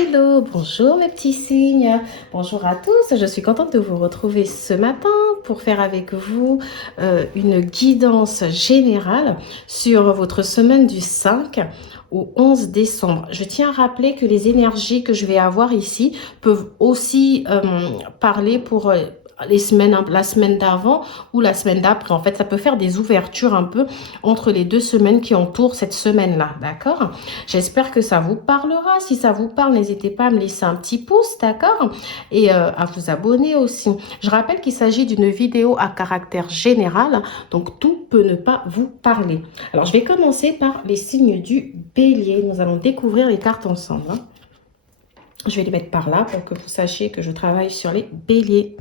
Hello, bonjour mes petits signes, bonjour à tous, je suis contente de vous retrouver ce matin pour faire avec vous une guidance générale sur votre semaine du 5 au 11 décembre. Je tiens à rappeler que les énergies que je vais avoir ici peuvent aussi parler pour les semaines, la semaine d'avant ou la semaine d'après. En fait, ça peut faire des ouvertures un peu entre les deux semaines qui entourent cette semaine-là, d'accord? J'espère que ça vous parlera. Si ça vous parle, n'hésitez pas à me laisser un petit pouce, d'accord? Et à vous abonner aussi. Je rappelle qu'il s'agit d'une vidéo à caractère général, donc tout peut ne pas vous parler. Alors, je vais commencer par les signes du bélier. Nous allons découvrir les cartes ensemble, hein. Je vais les mettre par là pour que vous sachiez que je travaille sur les béliers.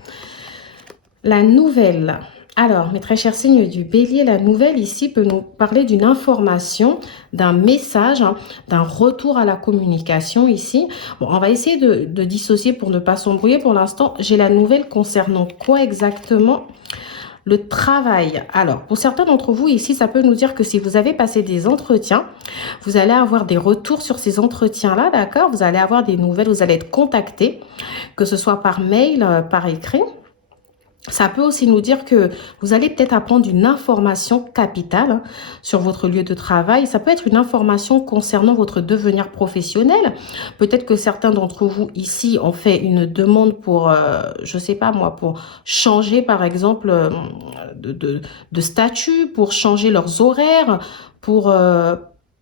La nouvelle. Alors, mes très chers signes du bélier, la nouvelle ici peut nous parler d'une information, d'un message, hein, d'un retour à la communication ici. Bon, on va essayer de dissocier pour ne pas s'embrouiller. Pour l'instant, j'ai la nouvelle concernant quoi exactement? Le travail. Alors, pour certains d'entre vous ici, ça peut nous dire que si vous avez passé des entretiens, vous allez avoir des retours sur ces entretiens-là, d'accord? Vous allez avoir des nouvelles, vous allez être contacté, que ce soit par mail, par écrit. Ça peut aussi nous dire que vous allez peut-être apprendre une information capitale, hein, sur votre lieu de travail. Ça peut être une information concernant votre devenir professionnel. Peut-être que certains d'entre vous ici ont fait une demande pour, je sais pas moi, pour changer par exemple de statut, pour changer leurs horaires, pour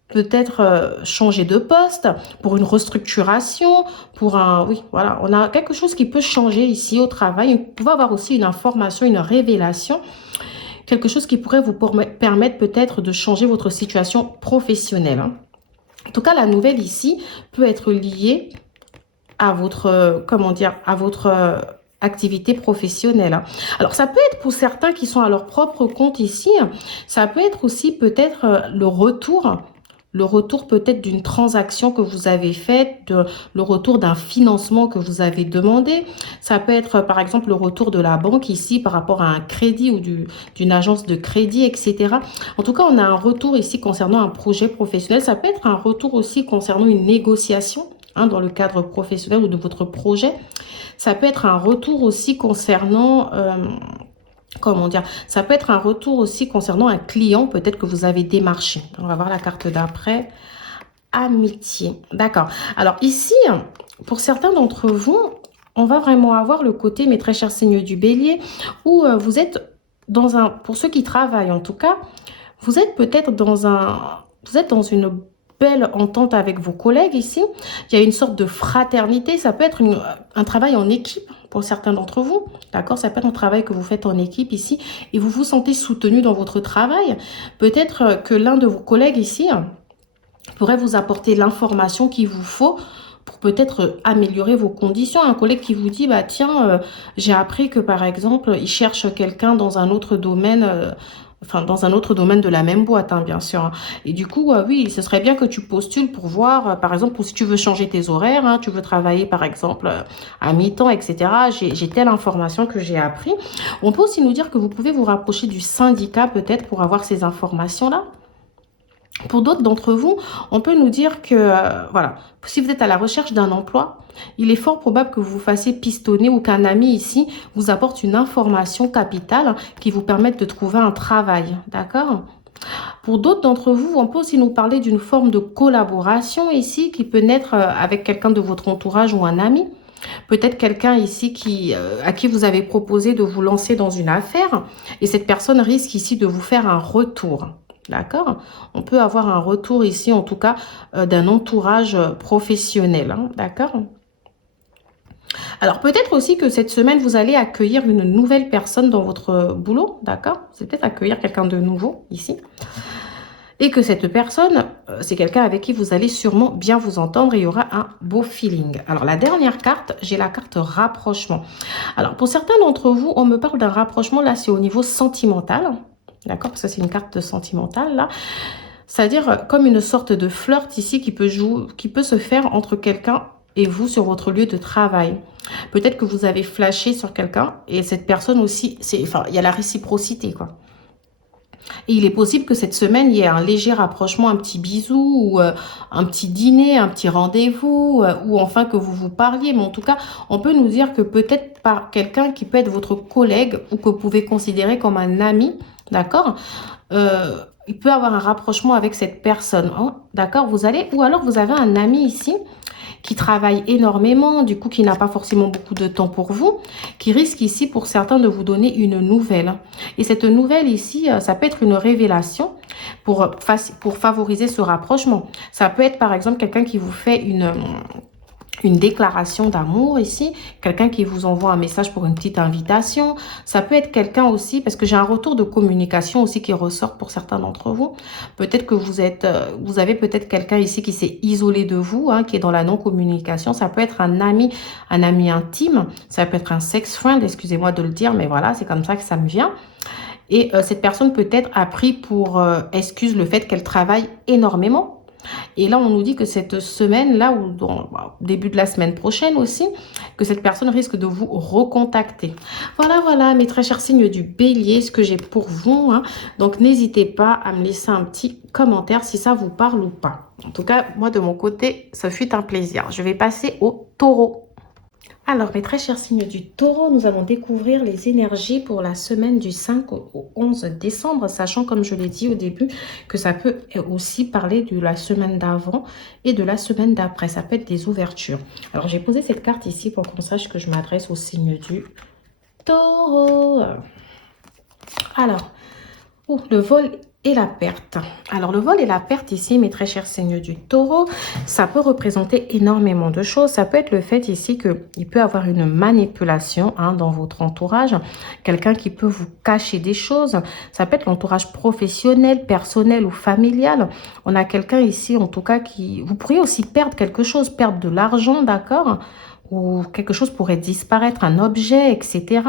peut-être changer de poste, pour une restructuration, pour un... Oui, voilà, on a quelque chose qui peut changer ici au travail. Vous pouvez avoir aussi une information, une révélation, quelque chose qui pourrait vous permettre peut-être de changer votre situation professionnelle, hein. En tout cas, la nouvelle ici peut être liée à votre, comment dire, à votre activité professionnelle, hein. Alors, ça peut être pour certains qui sont à leur propre compte ici, ça peut être aussi peut-être le retour peut-être d'une transaction que vous avez faite, le retour d'un financement que vous avez demandé. Ça peut être par exemple le retour de la banque ici par rapport à un crédit ou d'une agence de crédit, etc. En tout cas, on a un retour ici concernant un projet professionnel. Ça peut être un retour aussi concernant une négociation, hein, dans le cadre professionnel ou de votre projet. Ça peut être un retour aussi concernant... comment dire, ça peut être un retour aussi concernant un client peut-être que vous avez démarché. On va voir la carte d'après. Amitié. D'accord. Alors ici, pour certains d'entre vous, on va vraiment avoir le côté, mes très chers signes du bélier, où vous êtes dans un, pour ceux qui travaillent en tout cas, vous êtes peut-être dans un, vous êtes dans une belle entente avec vos collègues ici. Il y a une sorte de fraternité. Ça peut être un travail en équipe pour certains d'entre vous. D'accord? Ça peut être un travail que vous faites en équipe ici et vous vous sentez soutenu dans votre travail. Peut-être que l'un de vos collègues ici pourrait vous apporter l'information qu'il vous faut pour peut-être améliorer vos conditions. Un collègue qui vous dit, bah tiens, j'ai appris que par exemple, il cherche quelqu'un dans un autre domaine, enfin dans un autre domaine de la même boîte, hein, bien sûr, hein. Et du coup, oui, ce serait bien que tu postules pour voir, par exemple, pour si tu veux changer tes horaires, hein, tu veux travailler par exemple à mi-temps, etc. J'ai telle information que j'ai appris. On peut aussi nous dire que vous pouvez vous rapprocher du syndicat peut-être pour avoir ces informations-là. Pour d'autres d'entre vous, on peut nous dire que, voilà, si vous êtes à la recherche d'un emploi, il est fort probable que vous vous fassiez pistonner ou qu'un ami ici vous apporte une information capitale qui vous permette de trouver un travail, d'accord? Pour d'autres d'entre vous, on peut aussi nous parler d'une forme de collaboration ici qui peut naître avec quelqu'un de votre entourage ou un ami. Peut-être quelqu'un ici à qui vous avez proposé de vous lancer dans une affaire et cette personne risque ici de vous faire un retour. D'accord? On peut avoir un retour ici, en tout cas, d'un entourage professionnel, hein, d'accord? Alors, peut-être aussi que cette semaine, vous allez accueillir une nouvelle personne dans votre boulot, d'accord? Vous allez peut-être accueillir quelqu'un de nouveau ici. Et que cette personne, c'est quelqu'un avec qui vous allez sûrement bien vous entendre et il y aura un beau feeling. Alors, la dernière carte, j'ai la carte rapprochement. Alors, pour certains d'entre vous, on me parle d'un rapprochement, là, c'est au niveau sentimental. D'accord? Parce que c'est une carte sentimentale, là. C'est-à-dire comme une sorte de flirt ici qui peut se faire entre quelqu'un et vous sur votre lieu de travail. Peut-être que vous avez flashé sur quelqu'un et cette personne aussi, enfin, il y a la réciprocité, quoi. Et il est possible que cette semaine, il y ait un léger rapprochement, un petit bisou, ou un petit dîner, un petit rendez-vous, ou enfin que vous vous parliez. Mais en tout cas, on peut nous dire que peut-être par quelqu'un qui peut être votre collègue ou que vous pouvez considérer comme un ami, d'accord, il peut avoir un rapprochement avec cette personne, hein, d'accord, vous allez, ou alors vous avez un ami ici qui travaille énormément, du coup qui n'a pas forcément beaucoup de temps pour vous, qui risque ici pour certains de vous donner une nouvelle. Et cette nouvelle ici, ça peut être une révélation pour favoriser ce rapprochement. Ça peut être par exemple quelqu'un qui vous fait une déclaration d'amour ici, quelqu'un qui vous envoie un message pour une petite invitation. Ça peut être quelqu'un aussi, parce que j'ai un retour de communication aussi qui ressort pour certains d'entre vous. Peut-être que vous avez peut-être quelqu'un ici qui s'est isolé de vous, hein, qui est dans la non-communication. Ça peut être un ami intime. Ça peut être un sex friend, excusez-moi de le dire, mais voilà, c'est comme ça que ça me vient. Et cette personne peut-être a pris pour excuse le fait qu'elle travaille énormément. Et là, on nous dit que cette semaine-là, ou au début de la semaine prochaine aussi, que cette personne risque de vous recontacter. Voilà, voilà, mes très chers signes du bélier, ce que j'ai pour vous, hein. Donc, n'hésitez pas à me laisser un petit commentaire si ça vous parle ou pas. En tout cas, moi, de mon côté, ça fut un plaisir. Je vais passer au taureau. Alors, mes très chers signes du taureau, nous allons découvrir les énergies pour la semaine du 5 au 11 décembre, sachant, comme je l'ai dit au début, que ça peut aussi parler de la semaine d'avant et de la semaine d'après. Ça peut être des ouvertures. Alors, j'ai posé cette carte ici pour qu'on sache que je m'adresse au signe du taureau. Alors, le vol et la perte. Alors, le vol et la perte ici, mes très chers signes du taureau, ça peut représenter énormément de choses. Ça peut être le fait ici qu'il peut y avoir une manipulation, hein, dans votre entourage. Quelqu'un qui peut vous cacher des choses. Ça peut être l'entourage professionnel, personnel ou familial. On a quelqu'un ici, en tout cas, qui... Vous pourriez aussi perdre quelque chose, perdre de l'argent, d'accord? Ou quelque chose pourrait disparaître, un objet, etc.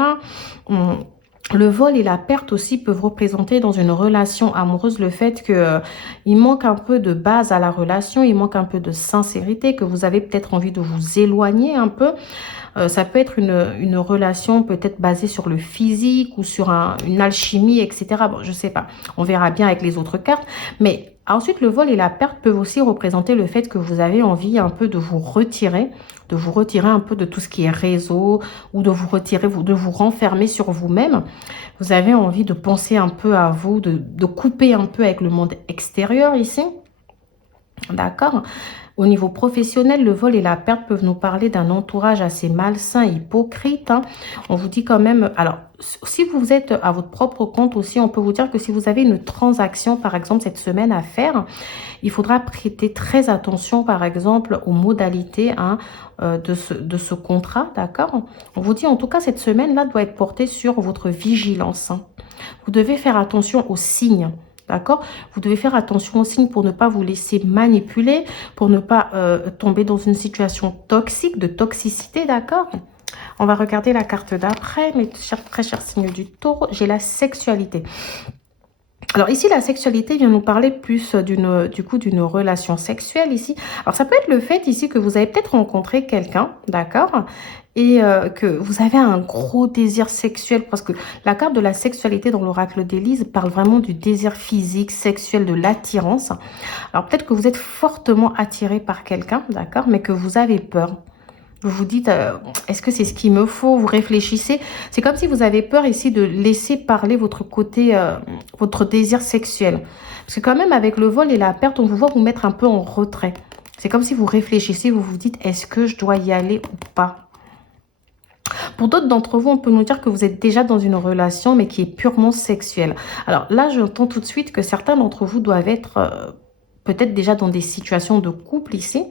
Le vol et la perte aussi peuvent représenter dans une relation amoureuse le fait que il manque un peu de base à la relation, il manque un peu de sincérité, que vous avez peut-être envie de vous éloigner un peu. Ça peut être une relation peut-être basée sur le physique ou sur une alchimie, etc. Bon, je sais pas, on verra bien avec les autres cartes. Mais ensuite, le vol et la perte peuvent aussi représenter le fait que vous avez envie un peu de vous retirer un peu de tout ce qui est réseau ou de vous retirer, de vous renfermer sur vous-même. Vous avez envie de penser un peu à vous, de couper un peu avec le monde extérieur ici. D'accord? Au niveau professionnel, le vol et la perte peuvent nous parler d'un entourage assez malsain, hypocrite, hein. On vous dit quand même... Alors, si vous êtes à votre propre compte aussi, on peut vous dire que si vous avez une transaction, par exemple, cette semaine à faire, il faudra prêter très attention, par exemple, aux modalités, hein, de ce contrat, d'accord? On vous dit, en tout cas, cette semaine-là doit être portée sur votre vigilance, hein. Vous devez faire attention aux signes. D'accord? Vous devez faire attention aux signes pour ne pas vous laisser manipuler, pour ne pas tomber dans une situation toxique, de toxicité, d'accord? On va regarder la carte d'après, mes très chers signes du taureau. J'ai la sexualité. Alors ici, la sexualité vient nous parler plus d'une relation sexuelle ici. Alors ça peut être le fait ici que vous avez peut-être rencontré quelqu'un, d'accord? Et que vous avez un gros désir sexuel, parce que la carte de la sexualité dans l'oracle d'Élise parle vraiment du désir physique, sexuel, de l'attirance. Alors peut-être que vous êtes fortement attiré par quelqu'un, d'accord? Mais que vous avez peur. Vous vous dites, est-ce que c'est ce qu'il me faut? Vous réfléchissez. C'est comme si vous avez peur ici de laisser parler votre côté, votre désir sexuel. Parce que quand même, avec le vol et la perte, on vous voit vous mettre un peu en retrait. C'est comme si vous réfléchissez, vous vous dites, est-ce que je dois y aller ou pas? Pour d'autres d'entre vous, on peut nous dire que vous êtes déjà dans une relation, mais qui est purement sexuelle. Alors là, j'entends tout de suite que certains d'entre vous doivent être... peut-être déjà dans des situations de couple ici.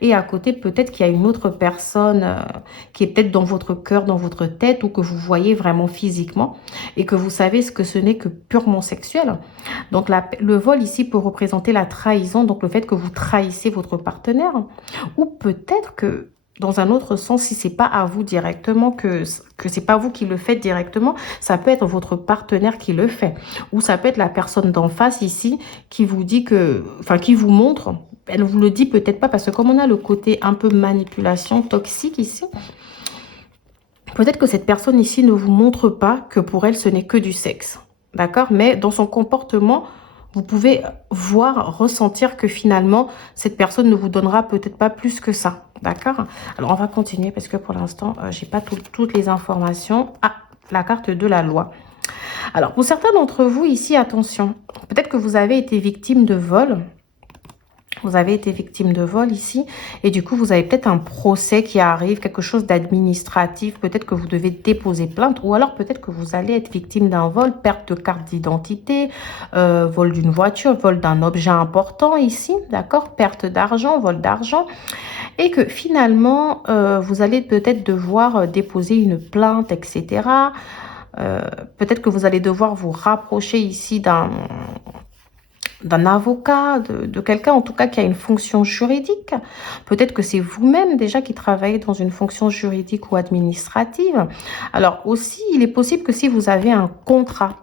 Et à côté, peut-être qu'il y a une autre personne qui est peut-être dans votre cœur, dans votre tête, ou que vous voyez vraiment physiquement. Et que vous savez ce que ce n'est que purement sexuel. Donc le vol ici peut représenter la trahison. Donc le fait que vous trahissez votre partenaire. Ou peut-être que... dans un autre sens, si c'est pas à vous directement, que c'est pas vous qui le faites directement, ça peut être votre partenaire qui le fait. Ou ça peut être la personne d'en face ici qui vous dit que, enfin qui vous montre, elle vous le dit peut-être pas parce que comme on a le côté un peu manipulation toxique ici, peut-être que cette personne ici ne vous montre pas que pour elle ce n'est que du sexe. d'accord? Mais dans son comportement, vous pouvez voir, ressentir que finalement, cette personne ne vous donnera peut-être pas plus que ça, d'accord? Alors, on va continuer parce que pour l'instant, j'ai pas toutes les informations. Ah, la carte de la loi. Alors, pour certains d'entre vous ici, attention, peut-être que vous avez été victime de vol. Vous avez été victime de vol ici et du coup, vous avez peut-être un procès qui arrive, quelque chose d'administratif. Peut-être que vous devez déposer plainte ou alors peut-être que vous allez être victime d'un vol, perte de carte d'identité, vol d'une voiture, vol d'un objet important ici, d'accord? Perte d'argent, vol d'argent et que finalement, vous allez peut-être devoir déposer une plainte, etc. Peut-être que vous allez devoir vous rapprocher ici d'un avocat, de quelqu'un en tout cas qui a une fonction juridique. Peut-être que c'est vous-même déjà qui travaillez dans une fonction juridique ou administrative. Alors aussi, il est possible que si vous avez un contrat,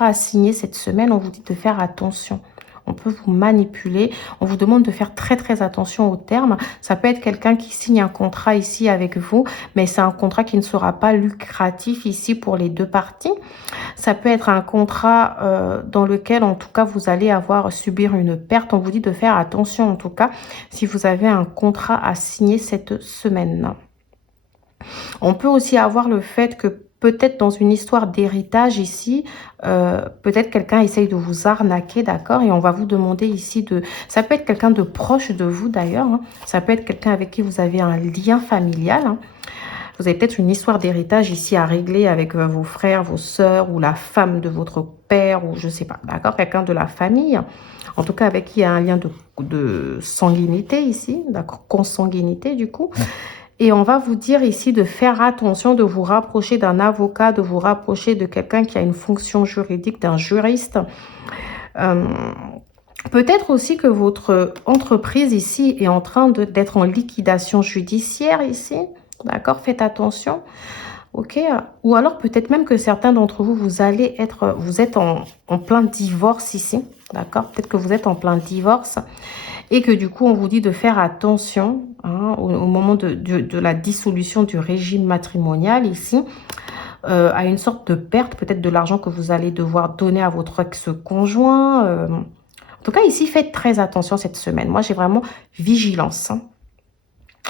à signer cette semaine, on vous dit de faire attention. On peut vous manipuler. On vous demande de faire très très attention aux termes. Ça peut être quelqu'un qui signe un contrat ici avec vous, mais c'est un contrat qui ne sera pas lucratif ici pour les deux parties. Ça peut être un contrat dans lequel, en tout cas, vous allez subir une perte. On vous dit de faire attention, en tout cas, si vous avez un contrat à signer cette semaine. On peut aussi avoir le fait que peut-être dans une histoire d'héritage ici, peut-être quelqu'un essaye de vous arnaquer, d'accord? Et on va vous demander ici de... Ça peut être quelqu'un de proche de vous d'ailleurs. Hein. Ça peut être quelqu'un avec qui vous avez un lien familial. Hein. Vous avez peut-être une histoire d'héritage ici à régler avec vos frères, vos sœurs ou la femme de votre père ou je sais pas, d'accord? Quelqu'un de la famille, en tout cas avec qui il y a un lien de sanguinité ici, d'accord? Consanguinité du coup. Et on va vous dire ici de faire attention, de vous rapprocher d'un avocat, de vous rapprocher de quelqu'un qui a une fonction juridique, d'un juriste. Peut-être aussi que votre entreprise ici est en train d'être en liquidation judiciaire ici. D'accord, faites attention. Ok. Ou alors peut-être même que certains d'entre vous, vous êtes en plein divorce ici. D'accord, peut-être que vous êtes en plein divorce et que du coup, on vous dit de faire attention hein, au moment de la dissolution du régime matrimonial ici. À une sorte de perte, peut-être de l'argent que vous allez devoir donner à votre ex-conjoint. En tout cas, ici, faites très attention cette semaine. Moi, j'ai vraiment vigilance. Hein.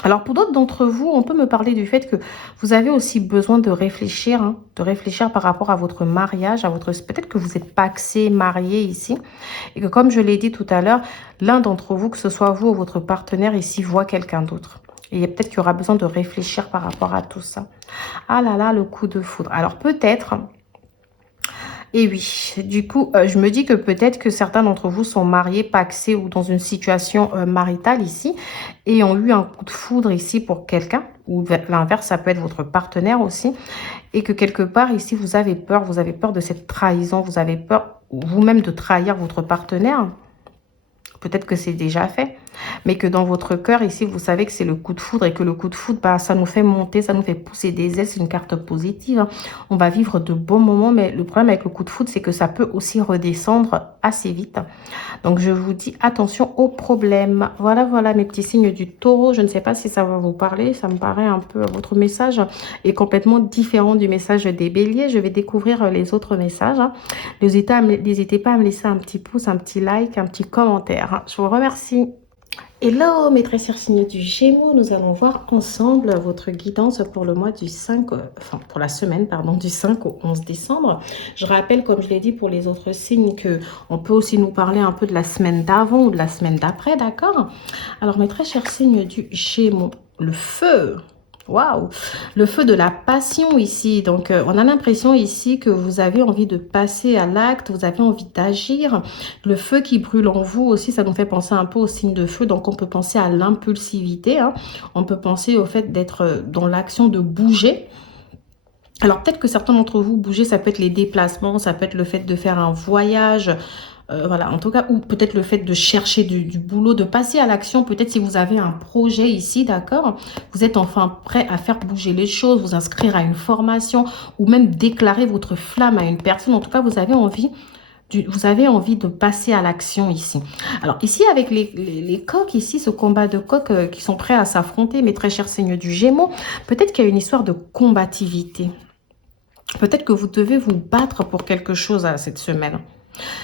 Alors, pour d'autres d'entre vous, on peut me parler du fait que vous avez aussi besoin de réfléchir, hein, par rapport à votre mariage, peut-être que vous êtes paxé, marié ici, et que comme je l'ai dit tout à l'heure, l'un d'entre vous, que ce soit vous ou votre partenaire ici, voit quelqu'un d'autre. Et peut-être qu'il y aura besoin de réfléchir par rapport à tout ça. Ah là là, le coup de foudre. Alors, peut-être... Et oui, du coup, je me dis que peut-être que certains d'entre vous sont mariés, pacsés ou dans une situation maritale ici et ont eu un coup de foudre ici pour quelqu'un ou l'inverse, ça peut être votre partenaire aussi et que quelque part ici, vous avez peur de cette trahison, vous avez peur vous-même de trahir votre partenaire. Peut-être que c'est déjà fait, mais que dans votre cœur, ici, vous savez que c'est le coup de foudre et que le coup de foudre, bah, ça nous fait monter, ça nous fait pousser des ailes. C'est une carte positive. Hein. On va vivre de bons moments, mais le problème avec le coup de foudre, c'est que ça peut aussi redescendre assez vite. Donc, je vous dis attention aux problèmes. Voilà, voilà mes petits signes du taureau. Je ne sais pas si ça va vous parler. Ça me paraît un peu... Votre message est complètement différent du message des béliers. Je vais découvrir les autres messages. Hein. N'hésitez pas à me laisser un petit pouce, un petit like, un petit commentaire. Je vous remercie. Hello mes très chers signes du Gémeaux, nous allons voir ensemble votre guidance pour le mois du 5, pour la semaine pardon, du 5 au 11 décembre. Je rappelle, comme je l'ai dit pour les autres signes, que on peut aussi nous parler un peu de la semaine d'avant ou de la semaine d'après, d'accord? Alors mes très chers signes du Gémeaux, le feu. Waouh, le feu de la passion ici. Donc, on a l'impression ici que vous avez envie de passer à l'acte, vous avez envie d'agir. Le feu qui brûle en vous aussi, ça nous fait penser un peu au signe de feu. Donc, on peut penser à l'impulsivité. Hein. On peut penser au fait d'être dans l'action de bouger. Alors, peut-être que certains d'entre vous, bouger, ça peut être les déplacements, ça peut être le fait de faire un voyage. Voilà, en tout cas, ou peut-être le fait de chercher du boulot, de passer à l'action. Peut-être si vous avez un projet ici, d'accord, vous êtes enfin prêt à faire bouger les choses, vous inscrire à une formation ou même déclarer votre flamme à une personne. En tout cas, vous avez envie de passer à l'action ici. Alors ici, avec les coqs, ici, ce combat de coqs qui sont prêts à s'affronter, mes très chers signes du Gémeaux, peut-être qu'il y a une histoire de combativité. Peut-être que vous devez vous battre pour quelque chose à cette semaine.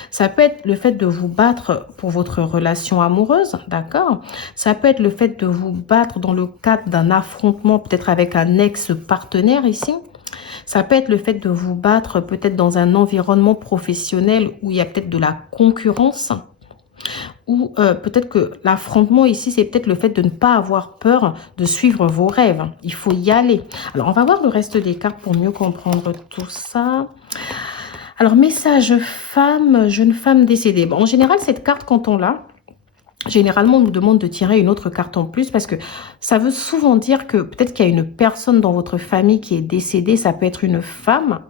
Ça peut être le fait de vous battre pour votre relation amoureuse, d'accord? Ça peut être le fait de vous battre dans le cadre d'un affrontement, peut-être avec un ex-partenaire ici. Ça peut être le fait de vous battre peut-être dans un environnement professionnel où il y a peut-être de la concurrence. Ou peut-être que l'affrontement ici, c'est peut-être le fait de ne pas avoir peur de suivre vos rêves. Il faut y aller. Alors, on va voir le reste des cartes pour mieux comprendre tout ça. Alors, message femme, jeune femme décédée. Bon, en général, cette carte, quand on l'a, généralement, on nous demande de tirer une autre carte en plus parce que ça veut souvent dire que peut-être qu'il y a une personne dans votre famille qui est décédée. Ça peut être une femme,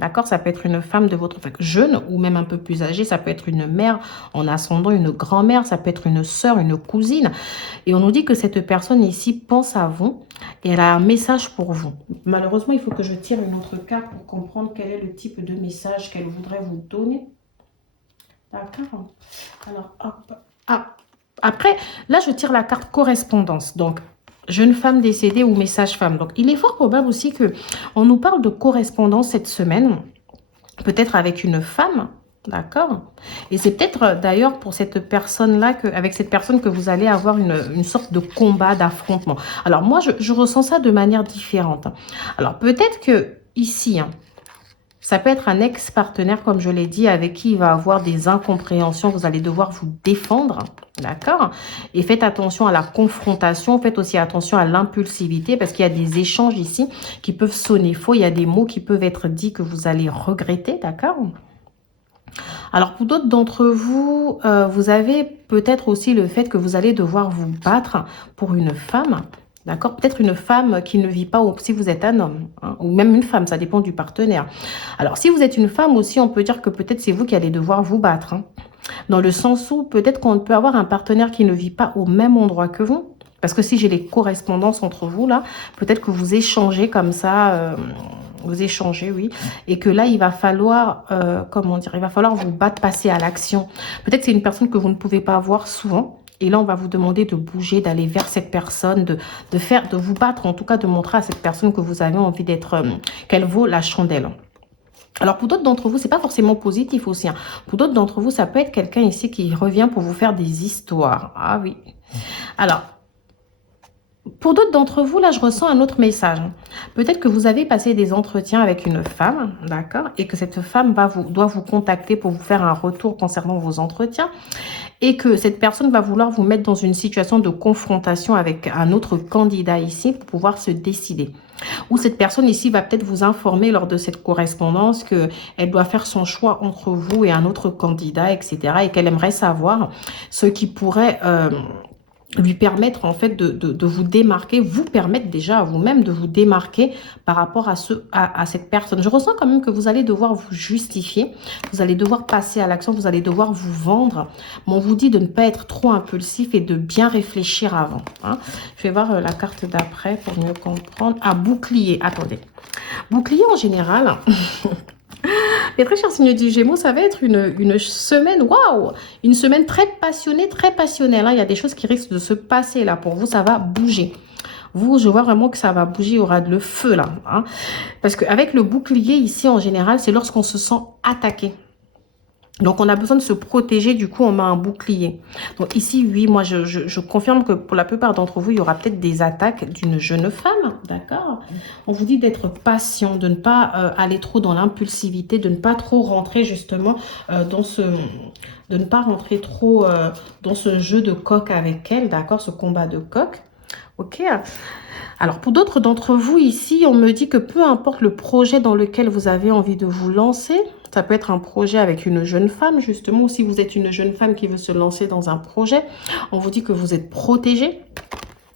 d'accord? Ça peut être une femme de votre famille, jeune ou même un peu plus âgée. Ça peut être une mère en ascendant, une grand-mère. Ça peut être une sœur, une cousine. Et on nous dit que cette personne ici pense à vous et elle a un message pour vous. Malheureusement, il faut que je tire une autre carte pour comprendre quel est le type de message qu'elle voudrait vous donner. D'accord? Alors, hop. Ah, après, là, je tire la carte correspondance. Donc, jeune femme décédée ou message femme. Donc, il est fort probable aussi que on nous parle de correspondance cette semaine. Peut-être avec une femme. D'accord? Et c'est peut-être d'ailleurs pour cette personne-là, avec cette personne que vous allez avoir une sorte de combat, d'affrontement. Alors, moi, je ressens ça de manière différente. Alors, peut-être que ici, ça peut être un ex-partenaire, comme je l'ai dit, avec qui il va avoir des incompréhensions. Vous allez devoir vous défendre, d'accord? Et faites attention à la confrontation. Faites aussi attention à l'impulsivité parce qu'il y a des échanges ici qui peuvent sonner faux. Il y a des mots qui peuvent être dits que vous allez regretter, d'accord? Alors, pour d'autres d'entre vous, vous avez peut-être aussi le fait que vous allez devoir vous battre pour une femme. D'accord? Peut-être une femme qui ne vit pas, ou si vous êtes un homme, hein, ou même une femme, ça dépend du partenaire. Alors, si vous êtes une femme aussi, on peut dire que peut-être c'est vous qui allez devoir vous battre. Hein, dans le sens où peut-être qu'on peut avoir un partenaire qui ne vit pas au même endroit que vous. Parce que si j'ai les correspondances entre vous, là, peut-être que vous échangez comme ça, vous échangez, oui, et que là, il va falloir, comment dire, il va falloir vous battre, passer à l'action. Peut-être que c'est une personne que vous ne pouvez pas voir souvent. Et là, on va vous demander de bouger, d'aller vers cette personne, de vous battre, en tout cas de montrer à cette personne que vous avez envie d'être, qu'elle vaut la chandelle. Alors, pour d'autres d'entre vous, c'est pas forcément positif aussi. Hein. Pour d'autres d'entre vous, ça peut être quelqu'un ici qui revient pour vous faire des histoires. Ah oui. Alors, pour d'autres d'entre vous, là, je ressens un autre message. Peut-être que vous avez passé des entretiens avec une femme, d'accord, et que cette femme doit vous contacter pour vous faire un retour concernant vos entretiens, et que cette personne va vouloir vous mettre dans une situation de confrontation avec un autre candidat ici pour pouvoir se décider. Ou cette personne ici va peut-être vous informer lors de cette correspondance qu'elle doit faire son choix entre vous et un autre candidat, etc. Et qu'elle aimerait savoir ce qui pourrait lui permettre en fait de vous démarquer, vous permettre déjà à vous-même de vous démarquer par rapport à cette personne. Je ressens quand même que vous allez devoir vous justifier, vous allez devoir passer à l'action, vous allez devoir vous vendre. Mais on vous dit de ne pas être trop impulsif et de bien réfléchir avant. Hein. Je vais voir la carte d'après pour mieux comprendre. Ah, bouclier, attendez. Bouclier en général... Les très chers signes du Gémeaux, ça va être une semaine, waouh, une semaine très passionnée, très passionnelle. Hein. Il y a des choses qui risquent de se passer là. Pour vous, ça va bouger. Vous, je vois vraiment que ça va bouger, il y aura de le feu là. Hein. Parce qu'avec le bouclier ici, en général, c'est lorsqu'on se sent attaqué. Donc, on a besoin de se protéger, du coup, on met un bouclier. Donc, ici, oui, moi, je confirme que pour la plupart d'entre vous, il y aura peut-être des attaques d'une jeune femme, d'accord? On vous dit d'être patient, de ne pas aller trop dans l'impulsivité, de ne pas trop rentrer, justement, de ne pas rentrer trop dans ce jeu de coq avec elle, d'accord? Ce combat de coq, ok? Alors, pour d'autres d'entre vous ici, on me dit que peu importe le projet dans lequel vous avez envie de vous lancer, ça peut être un projet avec une jeune femme, justement, ou si vous êtes une jeune femme qui veut se lancer dans un projet, on vous dit que vous êtes protégé.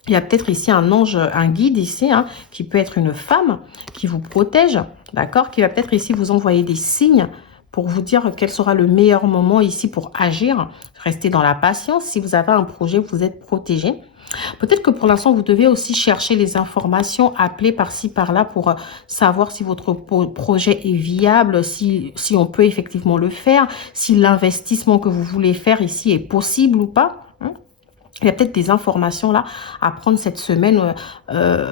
Il y a peut-être ici un ange, un guide ici, hein, qui peut être une femme qui vous protège, d'accord, qui va peut-être ici vous envoyer des signes pour vous dire quel sera le meilleur moment ici pour agir. Restez dans la patience. Si vous avez un projet, vous êtes protégé. Peut-être que pour l'instant, vous devez aussi chercher les informations, appeler par-ci, par-là pour savoir si votre projet est viable, si on peut effectivement le faire, si l'investissement que vous voulez faire ici est possible ou pas. Il y a peut-être des informations là à prendre cette semaine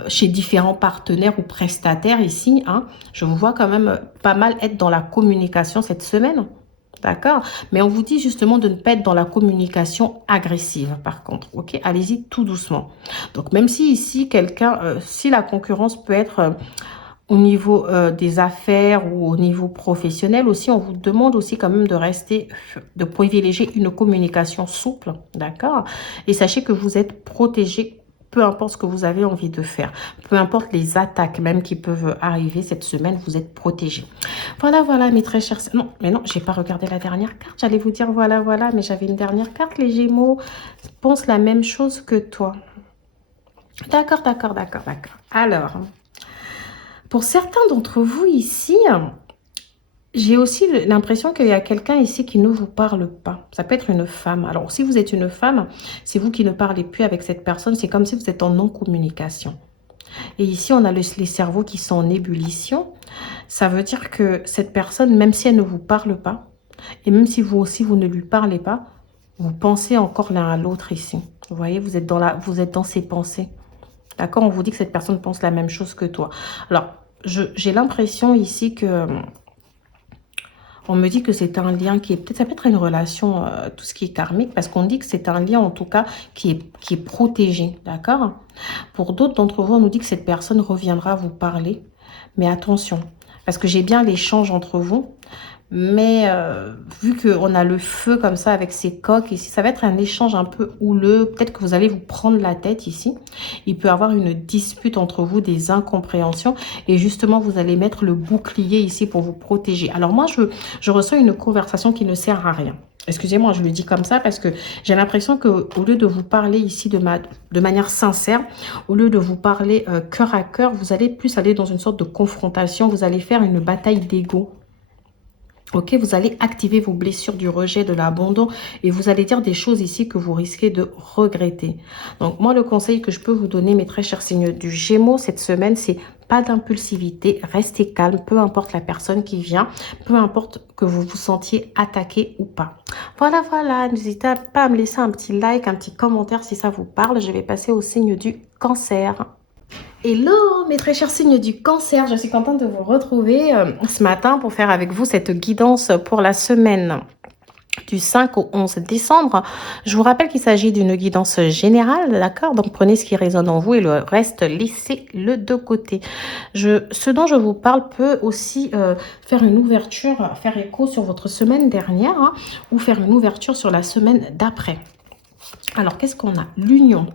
chez différents partenaires ou prestataires ici. Hein. Je vous vois quand même pas mal être dans la communication cette semaine. D'accord? Mais on vous dit justement de ne pas être dans la communication agressive par contre. Ok? Allez-y tout doucement. Donc même si ici quelqu'un, si la concurrence peut être au niveau des affaires ou au niveau professionnel aussi, on vous demande aussi quand même de rester, de privilégier une communication souple, d'accord? Et sachez que vous êtes protégé, peu importe ce que vous avez envie de faire, peu importe les attaques même qui peuvent arriver cette semaine, vous êtes protégé. Voilà, voilà, mes très chers... Non, mais non, j'ai pas regardé la dernière carte. J'allais vous dire voilà, voilà, mais j'avais une dernière carte. Les Gémeaux pensent la même chose que toi. D'accord, d'accord, d'accord, d'accord. Alors... Pour certains d'entre vous ici, j'ai aussi l'impression qu'il y a quelqu'un ici qui ne vous parle pas. Ça peut être une femme. Alors, si vous êtes une femme, c'est vous qui ne parlez plus avec cette personne. C'est comme si vous êtes en non-communication. Et ici, on a les cerveaux qui sont en ébullition. Ça veut dire que cette personne, même si elle ne vous parle pas, et même si vous aussi, vous ne lui parlez pas, vous pensez encore l'un à l'autre ici. Vous voyez, vous êtes dans ses pensées. D'accord? On vous dit que cette personne pense la même chose que toi. Alors, j'ai l'impression ici que... On me dit que c'est un lien qui est... Peut-être ça peut être une relation, tout ce qui est karmique, parce qu'on dit que c'est un lien, en tout cas, qui est protégé. D'accord? Pour d'autres d'entre vous, on nous dit que cette personne reviendra vous parler. Mais attention, parce que j'ai bien l'échange entre vous. Mais vu qu'on a le feu comme ça avec ces coques ici, ça va être un échange un peu houleux. Peut-être que vous allez vous prendre la tête ici. Il peut y avoir une dispute entre vous, des incompréhensions. Et justement, vous allez mettre le bouclier ici pour vous protéger. Alors moi, je ressens une conversation qui ne sert à rien. Excusez-moi, je le dis comme ça parce que j'ai l'impression qu'au lieu de vous parler ici de manière sincère, au lieu de vous parler cœur à cœur, vous allez plus aller dans une sorte de confrontation. Vous allez faire une bataille d'ego. Ok, vous allez activer vos blessures du rejet, de l'abandon et vous allez dire des choses ici que vous risquez de regretter. Donc moi, le conseil que je peux vous donner, mes très chers signes du Gémeaux, cette semaine, c'est pas d'impulsivité, restez calme, peu importe la personne qui vient, peu importe que vous vous sentiez attaqué ou pas. Voilà, voilà, n'hésitez pas à me laisser un petit like, un petit commentaire si ça vous parle. Je vais passer au signe du Cancer. Hello mes très chers signes du Cancer, je suis contente de vous retrouver ce matin pour faire avec vous cette guidance pour la semaine du 5 au 11 décembre. Je vous rappelle qu'il s'agit d'une guidance générale, d'accord? Donc prenez ce qui résonne en vous et le reste, laissez-le de côté. Ce dont je vous parle peut aussi faire une ouverture, faire écho sur votre semaine dernière hein, ou faire une ouverture sur la semaine d'après. Alors qu'est-ce qu'on a? L'union.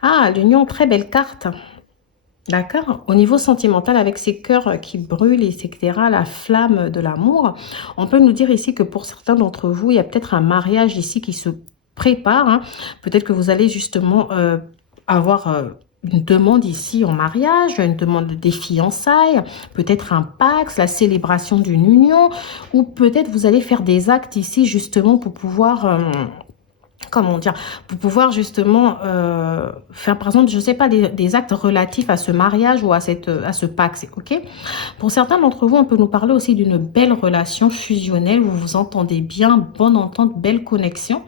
Ah, l'union, très belle carte. D'accord. Au niveau sentimental, avec ces cœurs qui brûlent, etc., la flamme de l'amour, on peut nous dire ici que pour certains d'entre vous, il y a peut-être un mariage ici qui se prépare. Hein. Peut-être que vous allez justement avoir une demande ici en mariage, une demande des fiançailles, peut-être un pax, la célébration d'une union, ou peut-être vous allez faire des actes ici justement pour pouvoir... comment dire, pour pouvoir justement faire par exemple, je sais pas, des actes relatifs à ce mariage ou à ce pacte, ok? Pour certains d'entre vous, on peut nous parler aussi d'une belle relation fusionnelle, vous vous entendez bien, bonne entente, belle connexion.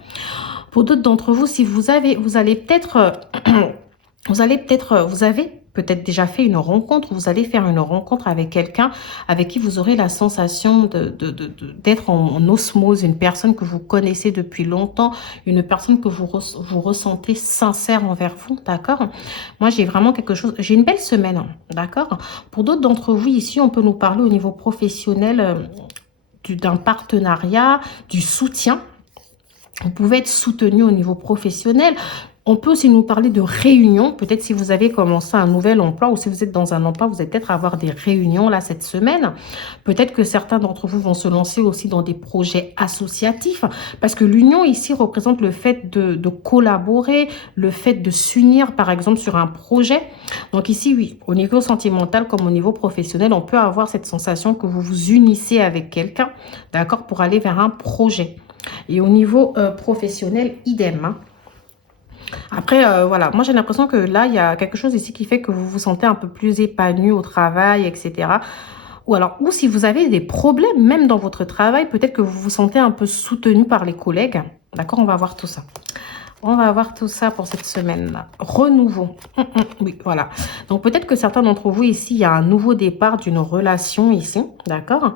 Pour d'autres d'entre vous, si vous avez peut-être déjà fait une rencontre, vous allez faire une rencontre avec quelqu'un avec qui vous aurez la sensation d'être en osmose, une personne que vous connaissez depuis longtemps, une personne que vous ressentez sincère envers vous, d'accord? Moi, j'ai vraiment quelque chose, j'ai une belle semaine, d'accord? Pour d'autres d'entre vous, ici, on peut nous parler au niveau professionnel d'un partenariat, du soutien. Vous pouvez être soutenu au niveau professionnel. On peut aussi nous parler de réunions. Peut-être si vous avez commencé un nouvel emploi ou si vous êtes dans un emploi, vous allez peut-être avoir des réunions là cette semaine. Peut-être que certains d'entre vous vont se lancer aussi dans des projets associatifs parce que l'union ici représente le fait de collaborer, le fait de s'unir par exemple sur un projet. Donc ici, oui, au niveau sentimental comme au niveau professionnel, on peut avoir cette sensation que vous vous unissez avec quelqu'un, d'accord, pour aller vers un projet. Et au niveau professionnel, idem. Hein. Après, voilà, moi j'ai l'impression que là, il y a quelque chose ici qui fait que vous vous sentez un peu plus épanoui au travail, etc. Ou si vous avez des problèmes, même dans votre travail, peut-être que vous vous sentez un peu soutenu par les collègues. D'accord, on va voir tout ça. On va voir tout ça pour cette semaine-là. Renouveau. Oui, voilà. Donc, peut-être que certains d'entre vous ici, il y a un nouveau départ d'une relation ici. D'accord?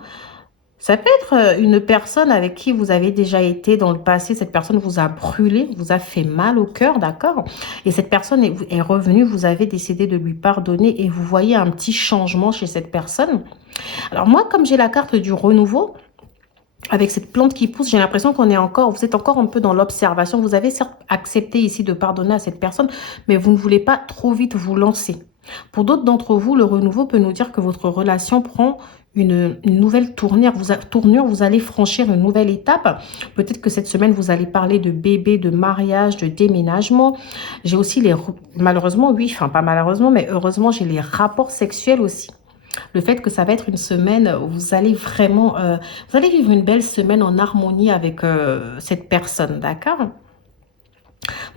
Ça peut être une personne avec qui vous avez déjà été dans le passé. Cette personne vous a brûlé, vous a fait mal au cœur, d'accord? Et cette personne est revenue, vous avez décidé de lui pardonner et vous voyez un petit changement chez cette personne. Alors moi, comme j'ai la carte du renouveau, avec cette plante qui pousse, j'ai l'impression vous êtes encore un peu dans l'observation. Vous avez certes accepté ici de pardonner à cette personne, mais vous ne voulez pas trop vite vous lancer. Pour d'autres d'entre vous, le renouveau peut nous dire que votre relation prend une nouvelle tournure. Vous allez franchir une nouvelle étape. Peut-être que cette semaine, vous allez parler de bébé, de mariage, de déménagement. J'ai aussi malheureusement, oui, enfin pas malheureusement, mais heureusement, j'ai les rapports sexuels aussi. Le fait que ça va être une semaine où vous allez vraiment, vous allez vivre une belle semaine en harmonie avec cette personne, d'accord?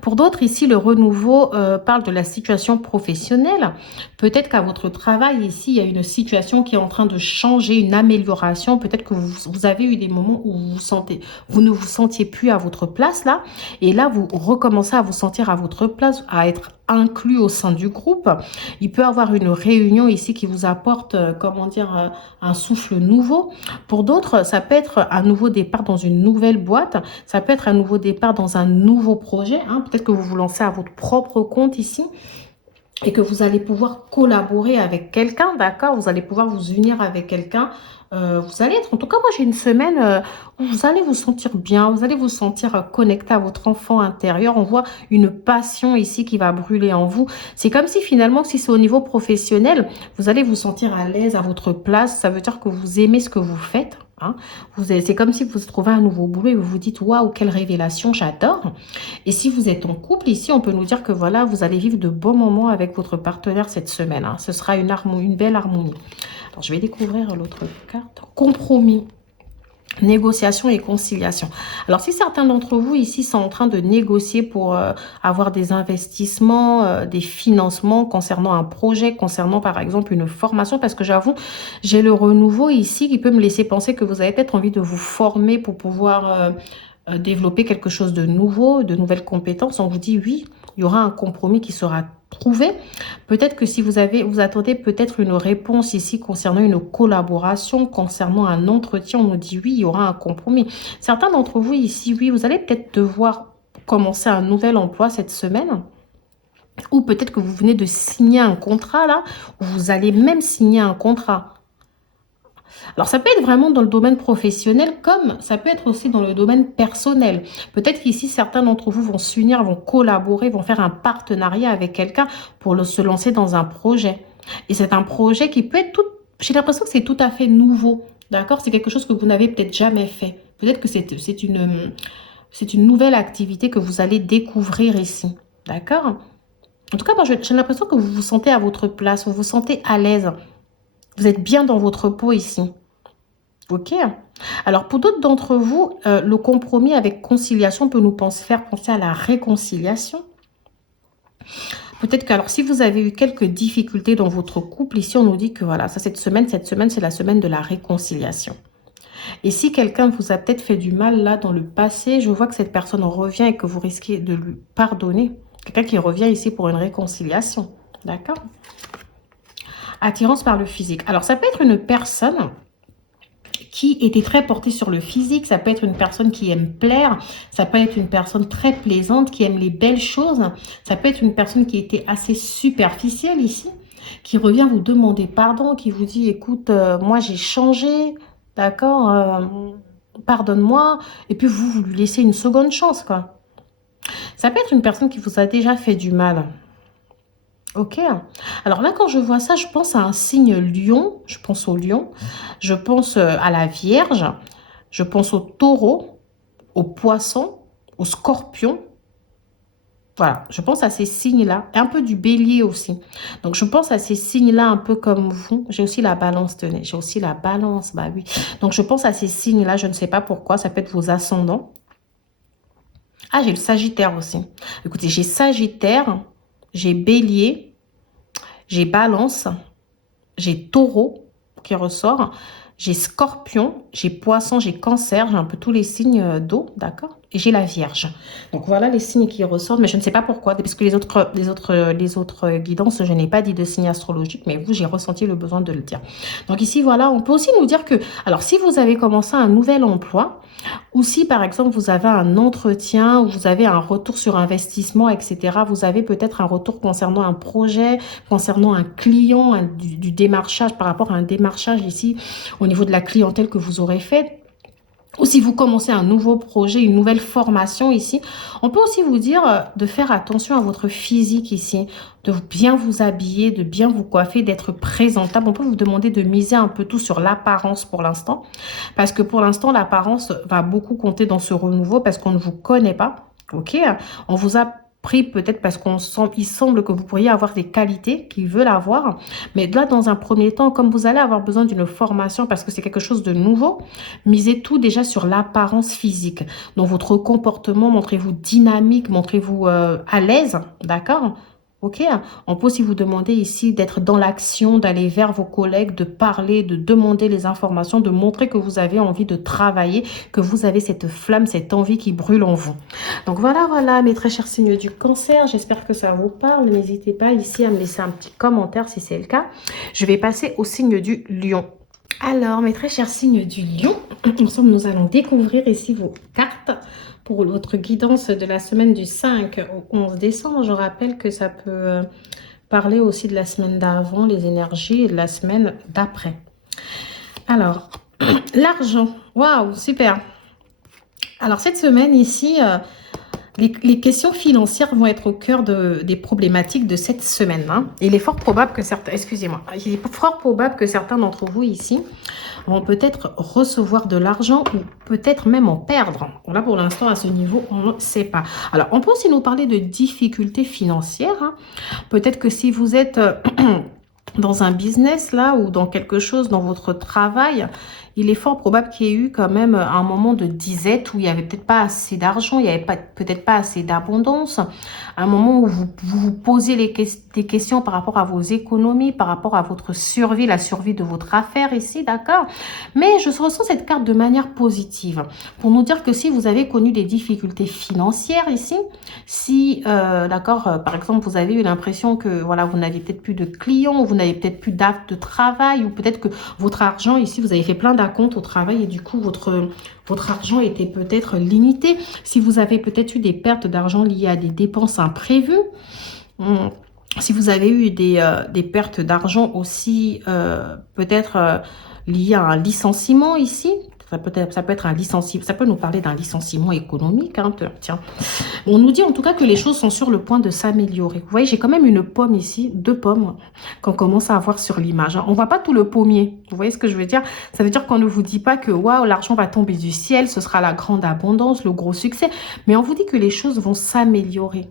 Pour d'autres, ici, le renouveau parle de la situation professionnelle. Peut-être qu'à votre travail, ici, il y a une situation qui est en train de changer, une amélioration. Peut-être que vous avez eu des moments où vous ne vous sentiez plus à votre place là. Et là, vous recommencez à vous sentir à votre place, à être inclus au sein du groupe. Il peut y avoir une réunion ici qui vous apporte, comment dire, un souffle nouveau. Pour d'autres, ça peut être un nouveau départ dans une nouvelle boîte. Ça peut être un nouveau départ dans un nouveau projet. Hein. Peut-être que vous vous lancez à votre propre compte ici et que vous allez pouvoir collaborer avec quelqu'un, d'accord? Vous allez pouvoir vous unir avec quelqu'un. Vous allez être, en tout cas, moi j'ai une semaine où vous allez vous sentir bien, vous allez vous sentir connecté à votre enfant intérieur. On voit une passion ici qui va brûler en vous. C'est comme si finalement, si c'est au niveau professionnel, vous allez vous sentir à l'aise à votre place. Ça veut dire que vous aimez ce que vous faites. Hein. C'est comme si vous trouvez un nouveau boulot et vous vous dites, waouh, quelle révélation, j'adore. Et si vous êtes en couple, ici, on peut nous dire que voilà, vous allez vivre de bons moments avec votre partenaire cette semaine. Hein. Ce sera une belle harmonie. Alors, je vais découvrir l'autre carte. Compromis. Négociation et conciliation. Alors, si certains d'entre vous ici sont en train de négocier pour avoir des investissements, des financements concernant un projet, concernant par exemple une formation, parce que j'avoue, j'ai le renouveau ici qui peut me laisser penser que vous avez peut-être envie de vous former pour pouvoir développer quelque chose de nouveau, de nouvelles compétences. On vous dit oui, il y aura un compromis qui sera trouvé. Peut-être que si vous attendez peut-être une réponse ici concernant une collaboration, concernant un entretien, on nous dit oui, il y aura un compromis. Certains d'entre vous ici, oui, vous allez peut-être devoir commencer un nouvel emploi cette semaine. Ou peut-être que vous venez de signer un contrat là, ou vous allez même signer un contrat. Alors, ça peut être vraiment dans le domaine professionnel, comme ça peut être aussi dans le domaine personnel. Peut-être qu'ici, certains d'entre vous vont s'unir, vont collaborer, vont faire un partenariat avec quelqu'un pour se lancer dans un projet. Et c'est un projet qui peut être j'ai l'impression que c'est tout à fait nouveau. D'accord? C'est quelque chose que vous n'avez peut-être jamais fait. Peut-être que c'est une nouvelle activité que vous allez découvrir ici. D'accord? En tout cas, moi, j'ai l'impression que vous vous sentez à votre place, vous vous sentez à l'aise. Vous êtes bien dans votre peau ici. Ok. Alors, pour d'autres d'entre vous, le compromis avec conciliation peut nous faire penser à la réconciliation. Peut-être que, alors, si vous avez eu quelques difficultés dans votre couple, ici, on nous dit que voilà, cette semaine, c'est la semaine de la réconciliation. Et si quelqu'un vous a peut-être fait du mal là dans le passé, je vois que cette personne revient et que vous risquez de lui pardonner. Quelqu'un qui revient ici pour une réconciliation. D'accord? Attirance par le physique. Alors, ça peut être une personne qui était très portée sur le physique. Ça peut être une personne qui aime plaire. Ça peut être une personne très plaisante, qui aime les belles choses. Ça peut être une personne qui était assez superficielle ici, qui revient vous demander pardon, qui vous dit, écoute, moi j'ai changé, d'accord, pardonne-moi. Et puis vous lui laissez une seconde chance, quoi. Ça peut être une personne qui vous a déjà fait du mal. Ok. Alors là, quand je vois ça, je pense à un signe lion. Je pense au lion. Je pense à la Vierge. Je pense au taureau, au poisson, au scorpion. Voilà, je pense à ces signes-là. Et un peu du bélier aussi. Donc, je pense à ces signes-là un peu comme vous. J'ai aussi la balance, tenez. J'ai aussi la balance, bah oui. Donc, je pense à ces signes-là. Je ne sais pas pourquoi. Ça peut être vos ascendants. Ah, j'ai le Sagittaire aussi. Écoutez, j'ai Sagittaire, j'ai Bélier, j'ai Balance, j'ai Taureau qui ressort, j'ai Scorpion, j'ai Poisson, j'ai Cancer, j'ai un peu tous les signes d'eau, d'accord? j'ai la Vierge. Donc voilà les signes qui ressortent, mais je ne sais pas pourquoi, parce que les autres guidances, je n'ai pas dit de signes astrologiques, mais vous, j'ai ressenti le besoin de le dire. Donc ici, voilà, on peut aussi nous dire que, alors si vous avez commencé un nouvel emploi, ou si par exemple vous avez un entretien, ou vous avez un retour sur investissement, etc., vous avez peut-être un retour concernant un projet, concernant un client, du démarchage, par rapport à un démarchage ici, au niveau de la clientèle que vous aurez fait. Ou si vous commencez un nouveau projet, une nouvelle formation ici, on peut aussi vous dire de faire attention à votre physique ici, de bien vous habiller, de bien vous coiffer, d'être présentable. On peut vous demander de miser un peu tout sur l'apparence pour l'instant, parce que pour l'instant, l'apparence va beaucoup compter dans ce renouveau parce qu'on ne vous connaît pas. Ok, on vous a pris peut-être parce il semble que vous pourriez avoir des qualités qu'ils veulent avoir. Mais là, dans un premier temps, comme vous allez avoir besoin d'une formation parce que c'est quelque chose de nouveau, misez tout déjà sur l'apparence physique. Dans votre comportement, montrez-vous dynamique, montrez-vous à l'aise, d'accord? Ok, on peut aussi vous demander ici d'être dans l'action, d'aller vers vos collègues, de parler, de demander les informations, de montrer que vous avez envie de travailler, que vous avez cette flamme, cette envie qui brûle en vous. Donc voilà, voilà, mes très chers signes du Cancer, j'espère que ça vous parle. N'hésitez pas ici à me laisser un petit commentaire si c'est le cas. Je vais passer au signe du Lion. Alors, mes très chers signes du Lion, ensemble, nous allons découvrir ici vos cartes pour votre guidance de la semaine du 5 au 11 décembre. Je rappelle que ça peut parler aussi de la semaine d'avant, les énergies, et de la semaine d'après. Alors, l'argent. Waouh, super. Alors, cette semaine ici, les questions financières vont être au cœur des problématiques de cette semaine. Hein. Il est fort probable que certains, excusez-moi, il est fort probable que certains d'entre vous ici vont peut-être recevoir de l'argent ou peut-être même en perdre. Là, pour l'instant, à ce niveau, on ne sait pas. Alors, on peut aussi nous parler de difficultés financières. Hein. Peut-être que si vous êtes dans un business là ou dans quelque chose, dans votre travail, il est fort probable qu'il y ait eu quand même un moment de disette où il n'y avait peut-être pas assez d'argent, il n'y avait peut-être pas assez d'abondance, un moment où vous vous posez des questions par rapport à vos économies, par rapport à votre survie, la survie de votre affaire ici, d'accord? Mais je ressens cette carte de manière positive pour nous dire que si vous avez connu des difficultés financières ici, si, d'accord, par exemple, vous avez eu l'impression que voilà, vous n'aviez peut-être plus de clients, ou vous n'avez peut-être plus d'actes de travail, ou peut-être que votre argent ici, vous avez fait plein compte au travail et du coup votre argent était peut-être limité. Si vous avez peut-être eu des pertes d'argent liées à des dépenses imprévues, si vous avez eu des pertes d'argent aussi peut-être liées à un licenciement ici, ça peut être un licenciement, ça peut nous parler d'un licenciement économique. Hein, tiens, on nous dit en tout cas que les choses sont sur le point de s'améliorer. Vous voyez, j'ai quand même une pomme ici, 2 pommes qu'on commence à voir sur l'image. Hein. On voit pas tout le pommier. Vous voyez ce que je veux dire? Ça veut dire qu'on ne vous dit pas que waouh, l'argent va tomber du ciel, ce sera la grande abondance, le gros succès. Mais on vous dit que les choses vont s'améliorer.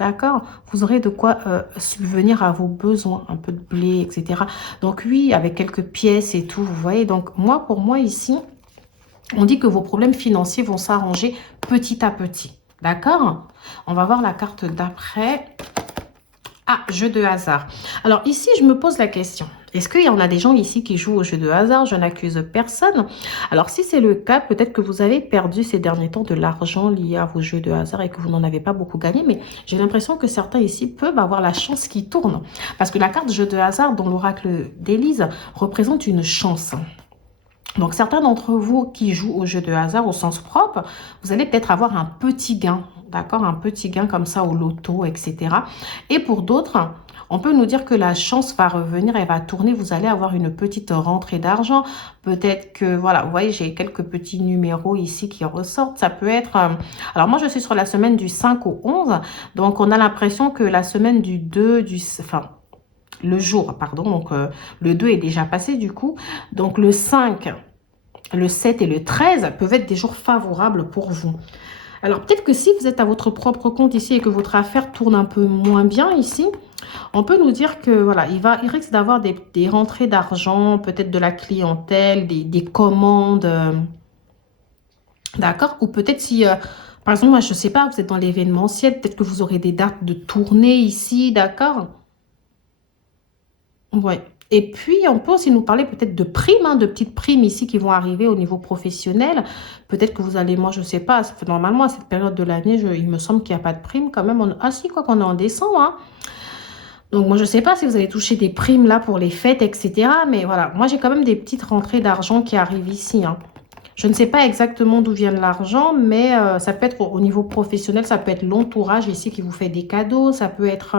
D'accord? Vous aurez de quoi subvenir à vos besoins, un peu de blé, etc. Donc oui, avec quelques pièces et tout, vous voyez. Donc moi, pour moi ici, on dit que vos problèmes financiers vont s'arranger petit à petit. D'accord? On va voir la carte d'après. Ah, jeu de hasard. Alors ici, je me pose la question. Est-ce qu'il y en a des gens ici qui jouent au jeu de hasard? Je n'accuse personne. Alors si c'est le cas, peut-être que vous avez perdu ces derniers temps de l'argent lié à vos jeux de hasard et que vous n'en avez pas beaucoup gagné. Mais j'ai l'impression que certains ici peuvent avoir la chance qui tourne. Parce que la carte jeu de hasard dans l'oracle d'Élise représente une chance. Donc, certains d'entre vous qui jouent au jeu de hasard au sens propre, vous allez peut-être avoir un petit gain, d'accord? Un petit gain comme ça au loto, etc. Et pour d'autres, on peut nous dire que la chance va revenir, elle va tourner, vous allez avoir une petite rentrée d'argent. Peut-être que, voilà, vous voyez, j'ai quelques petits numéros ici qui ressortent. Ça peut être... alors, moi, je suis sur la semaine du 5 au 11. Donc, on a l'impression que la semaine du 2, enfin... le jour, pardon, donc le 2 est déjà passé du coup. Donc le 5, le 7 et le 13 peuvent être des jours favorables pour vous. Alors peut-être que si vous êtes à votre propre compte ici et que votre affaire tourne un peu moins bien ici, on peut nous dire que voilà, il risque d'avoir des rentrées d'argent, peut-être de la clientèle, des commandes, d'accord? Ou peut-être si... par exemple, moi, je ne sais pas, vous êtes dans l'événementiel, peut-être que vous aurez des dates de tournée ici, d'accord? Ouais. Et puis, on peut aussi nous parler peut-être de primes, hein, de petites primes ici qui vont arriver au niveau professionnel. Peut-être que vous allez, moi, je sais pas, normalement, à cette période de l'année, il me semble qu'il n'y a pas de primes quand même. Ah si, quoi qu'on est en décembre, hein. Donc, moi, je sais pas si vous allez toucher des primes là pour les fêtes, etc. Mais voilà, moi, j'ai quand même des petites rentrées d'argent qui arrivent ici, hein. Je ne sais pas exactement d'où vient l'argent, mais ça peut être au niveau professionnel, ça peut être l'entourage ici qui vous fait des cadeaux, ça peut être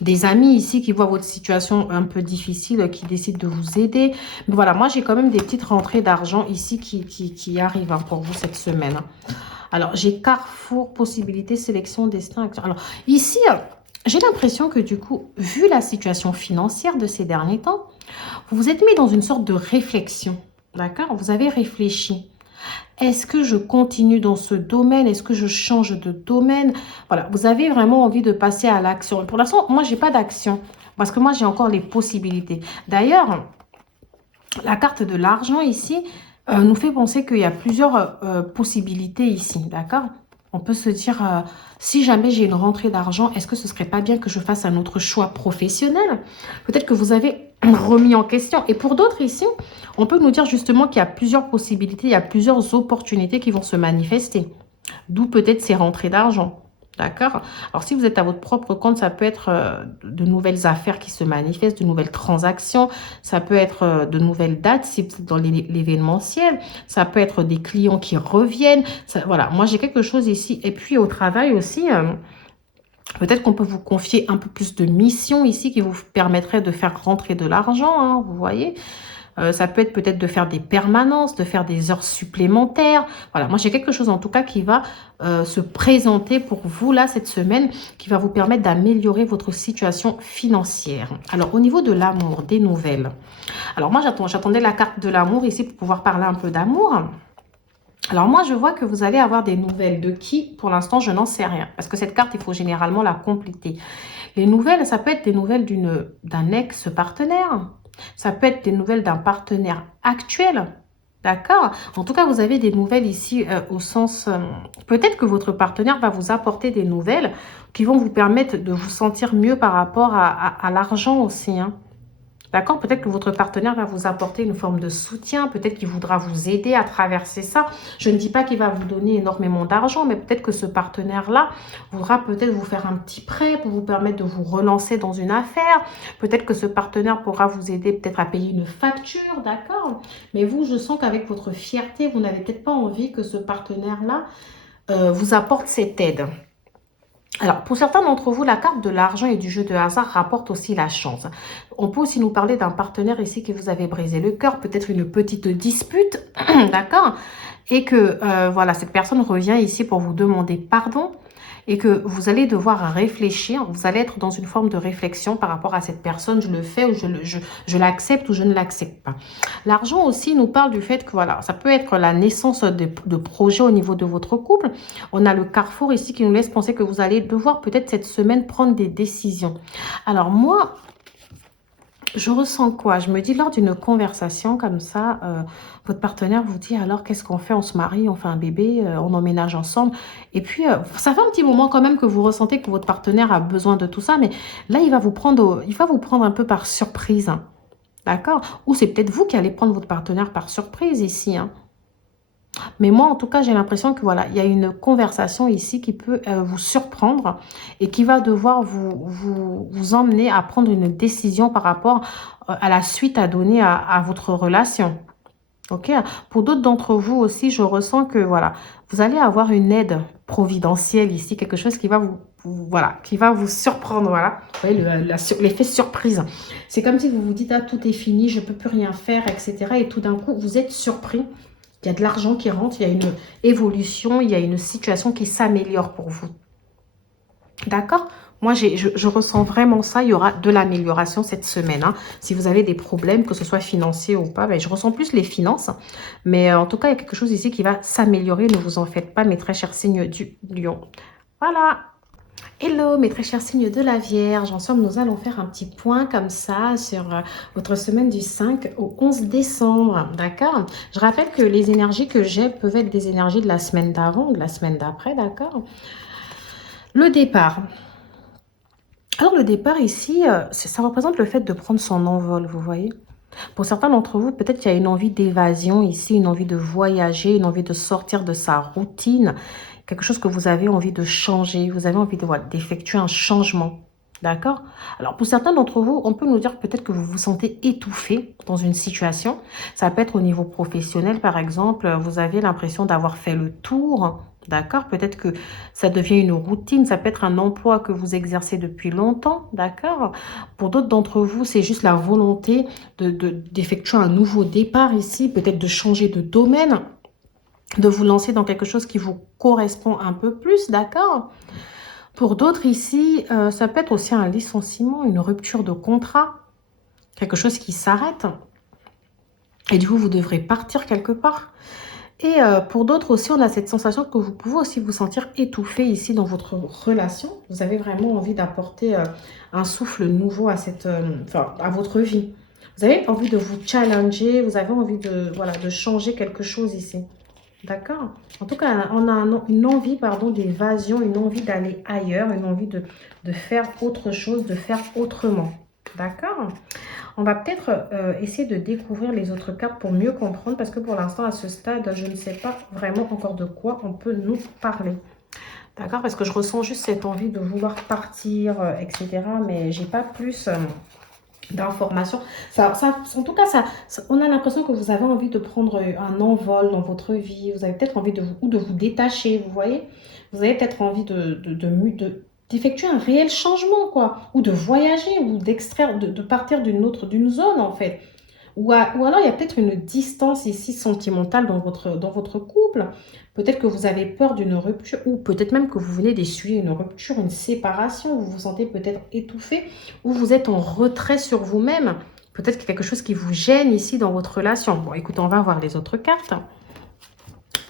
des amis ici qui voient votre situation un peu difficile, qui décident de vous aider. Mais voilà, moi j'ai quand même des petites rentrées d'argent ici qui arrivent, hein, pour vous cette semaine, hein. Alors, j'ai Carrefour, possibilité, sélection, destin, action. Alors, ici, j'ai l'impression que du coup, vu la situation financière de ces derniers temps, vous vous êtes mis dans une sorte de réflexion. D'accord? Vous avez réfléchi. Est-ce que je continue dans ce domaine? Est-ce que je change de domaine? Voilà, vous avez vraiment envie de passer à l'action. Pour l'instant, moi, j'ai pas d'action parce que moi, j'ai encore les possibilités. D'ailleurs, la carte de l'argent ici nous fait penser qu'il y a plusieurs possibilités ici, d'accord? On peut se dire, si jamais j'ai une rentrée d'argent, est-ce que ce serait pas bien que je fasse un autre choix professionnel? Peut-être que vous avez remis en question. Et pour d'autres ici, on peut nous dire justement qu'il y a plusieurs possibilités, il y a plusieurs opportunités qui vont se manifester. D'où peut-être ces rentrées d'argent. D'accord? Alors, si vous êtes à votre propre compte, ça peut être de nouvelles affaires qui se manifestent, de nouvelles transactions. Ça peut être de nouvelles dates si vous êtes dans l'événementiel. Ça peut être des clients qui reviennent. Ça, voilà, moi, j'ai quelque chose ici. Et puis, au travail aussi, peut-être qu'on peut vous confier un peu plus de missions ici qui vous permettraient de faire rentrer de l'argent, hein, vous voyez. Ça peut être peut-être de faire des permanences, de faire des heures supplémentaires. Voilà, moi j'ai quelque chose en tout cas qui va se présenter pour vous là cette semaine, qui va vous permettre d'améliorer votre situation financière. Alors au niveau de l'amour, des nouvelles. Alors moi j'attendais la carte de l'amour ici pour pouvoir parler un peu d'amour. Alors moi je vois que vous allez avoir des nouvelles. De qui? Pour l'instant je n'en sais rien. Parce que cette carte, il faut généralement la compléter. Les nouvelles, ça peut être des nouvelles d'un ex-partenaire. Ça peut être des nouvelles d'un partenaire actuel. D'accord? En tout cas, vous avez des nouvelles ici au sens... peut-être que votre partenaire va vous apporter des nouvelles qui vont vous permettre de vous sentir mieux par rapport à l'argent aussi, hein. D'accord? Peut-être que votre partenaire va vous apporter une forme de soutien. Peut-être qu'il voudra vous aider à traverser ça. Je ne dis pas qu'il va vous donner énormément d'argent, mais peut-être que ce partenaire-là voudra peut-être vous faire un petit prêt pour vous permettre de vous relancer dans une affaire. Peut-être que ce partenaire pourra vous aider peut-être à payer une facture, d'accord? Mais vous, je sens qu'avec votre fierté, vous n'avez peut-être pas envie que ce partenaire-là vous apporte cette aide. Alors, pour certains d'entre vous, la carte de l'argent et du jeu de hasard rapporte aussi la chance. On peut aussi nous parler d'un partenaire ici qui vous avait brisé le cœur, peut-être une petite dispute, d'accord? Et que, voilà, cette personne revient ici pour vous demander pardon et que vous allez devoir réfléchir, vous allez être dans une forme de réflexion par rapport à cette personne, je le fais ou je l'accepte ou je ne l'accepte pas. L'argent aussi nous parle du fait que voilà, ça peut être la naissance de projets au niveau de votre couple. On a le carrefour ici qui nous laisse penser que vous allez devoir peut-être cette semaine prendre des décisions. Alors moi, je ressens quoi? Je me dis lors d'une conversation comme ça, votre partenaire vous dit alors qu'est-ce qu'on fait? On se marie, on fait un bébé, on emménage ensemble. Et puis, ça fait un petit moment quand même que vous ressentez que votre partenaire a besoin de tout ça. Mais là, il va vous prendre un peu par surprise, hein. D'accord? Ou c'est peut-être vous qui allez prendre votre partenaire par surprise ici, hein. Mais moi, en tout cas, j'ai l'impression que voilà, il y a une conversation ici qui peut vous surprendre et qui va devoir vous emmener à prendre une décision par rapport à la suite à donner à votre relation. Ok? Pour d'autres d'entre vous aussi, je ressens que voilà, vous allez avoir une aide providentielle ici, quelque chose qui va voilà, qui va vous surprendre, voilà. Vous voyez, l'effet surprise. C'est comme si vous vous dites, ah, tout est fini, je ne peux plus rien faire, etc. Et tout d'un coup, vous êtes surpris. Il y a de l'argent qui rentre, il y a une évolution, il y a une situation qui s'améliore pour vous. D'accord? Moi, je ressens vraiment ça. Il y aura de l'amélioration cette semaine, hein. Si vous avez des problèmes, que ce soit financier ou pas, ben, je ressens plus les finances. Mais en tout cas, il y a quelque chose ici qui va s'améliorer. Ne vous en faites pas, mes très chers signes du lion. Voilà. Hello mes très chers signes de la Vierge, ensemble nous allons faire un petit point comme ça sur votre semaine du 5 au 11 décembre, d'accord? Je rappelle que les énergies que j'ai peuvent être des énergies de la semaine d'avant ou de la semaine d'après, d'accord? Le départ. Alors le départ ici, ça représente le fait de prendre son envol, vous voyez. Pour certains d'entre vous, peut-être qu'il y a une envie d'évasion ici, une envie de voyager, une envie de sortir de sa routine, quelque chose que vous avez envie de changer, vous avez envie de, voilà, d'effectuer un changement. D'accord? Alors, pour certains d'entre vous, on peut nous dire peut-être que vous vous sentez étouffé dans une situation. Ça peut être au niveau professionnel, par exemple. Vous avez l'impression d'avoir fait le tour. D'accord? Peut-être que ça devient une routine. Ça peut être un emploi que vous exercez depuis longtemps. D'accord? Pour d'autres d'entre vous, c'est juste la volonté d'effectuer un nouveau départ ici. Peut-être de changer de domaine, de vous lancer dans quelque chose qui vous correspond un peu plus. D'accord? Pour d'autres ici, ça peut être aussi un licenciement, une rupture de contrat, quelque chose qui s'arrête. Et du coup, vous devrez partir quelque part. Et pour d'autres aussi, on a cette sensation que vous pouvez aussi vous sentir étouffé ici dans votre relation. Vous avez vraiment envie d'apporter un souffle nouveau à, enfin, à votre vie. Vous avez envie de vous challenger, vous avez envie de, voilà, de changer quelque chose ici. D'accord? En tout cas, on a une envie, pardon, d'évasion, une envie d'aller ailleurs, une envie de faire autre chose, de faire autrement. D'accord? On va peut-être essayer de découvrir les autres cartes pour mieux comprendre, parce que pour l'instant, à ce stade, je ne sais pas vraiment encore de quoi on peut nous parler. D'accord? Parce que je ressens juste cette envie de vouloir partir, etc. Mais j'ai pas plus d'informations. En tout cas, on a l'impression que vous avez envie de prendre un envol dans votre vie. Vous avez peut-être envie de vous détacher, vous voyez. Vous avez peut-être envie d'effectuer un réel changement, quoi. Ou de voyager, ou d'extraire, de partir d'une zone, en fait. Ou alors, il y a peut-être une distance ici sentimentale dans votre couple. Peut-être que vous avez peur d'une rupture, ou peut-être même que vous venez d'essuyer une rupture, une séparation. Vous vous sentez peut-être étouffé, ou vous êtes en retrait sur vous-même. Peut-être qu'il y a quelque chose qui vous gêne ici dans votre relation. Bon, écoutez, on va voir les autres cartes.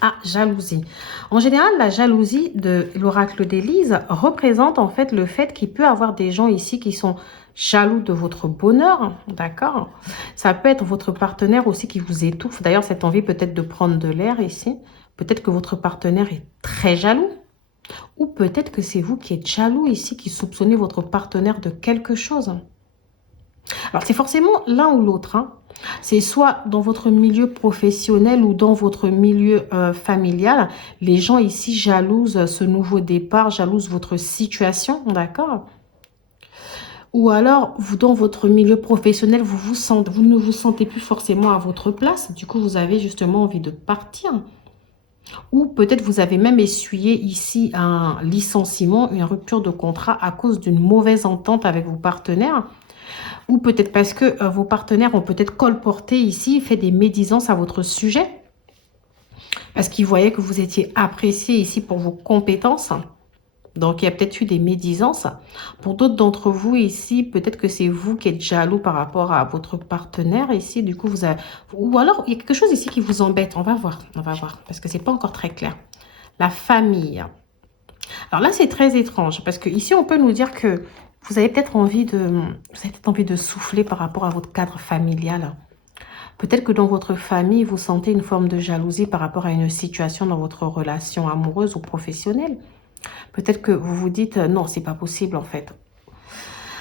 Ah, jalousie. En général, la jalousie de l'oracle d'Élise représente en fait le fait qu'il peut y avoir des gens ici qui sont jaloux de votre bonheur, d'accord? Ça peut être votre partenaire aussi qui vous étouffe. D'ailleurs, cette envie peut-être de prendre de l'air ici. Peut-être que votre partenaire est très jaloux. Ou peut-être que c'est vous qui êtes jaloux ici, qui soupçonnez votre partenaire de quelque chose. Alors, c'est forcément l'un ou l'autre, hein. C'est soit dans votre milieu professionnel ou dans votre milieu familial. Les gens ici jalousent ce nouveau départ, jalousent votre situation, d'accord? Ou alors, vous, dans votre milieu professionnel, vous ne vous sentez plus forcément à votre place. Du coup, vous avez justement envie de partir. Ou peut-être vous avez même essuyé ici un licenciement, une rupture de contrat à cause d'une mauvaise entente avec vos partenaires. Ou peut-être parce que vos partenaires ont peut-être colporté ici, fait des médisances à votre sujet. Parce qu'ils voyaient que vous étiez apprécié ici pour vos compétences. Donc, il y a peut-être eu des médisances. Pour d'autres d'entre vous ici, peut-être que c'est vous qui êtes jaloux par rapport à votre partenaire ici. Du coup, vous avez... Ou alors, il y a quelque chose ici qui vous embête. On va voir, parce que c'est pas encore très clair. La famille. Alors là, c'est très étrange, parce que ici, on peut nous dire que vous avez peut-être envie de souffler par rapport à votre cadre familial. Peut-être que dans votre famille, vous sentez une forme de jalousie par rapport à une situation dans votre relation amoureuse ou professionnelle. Peut-être que vous vous dites, non, c'est pas possible en fait.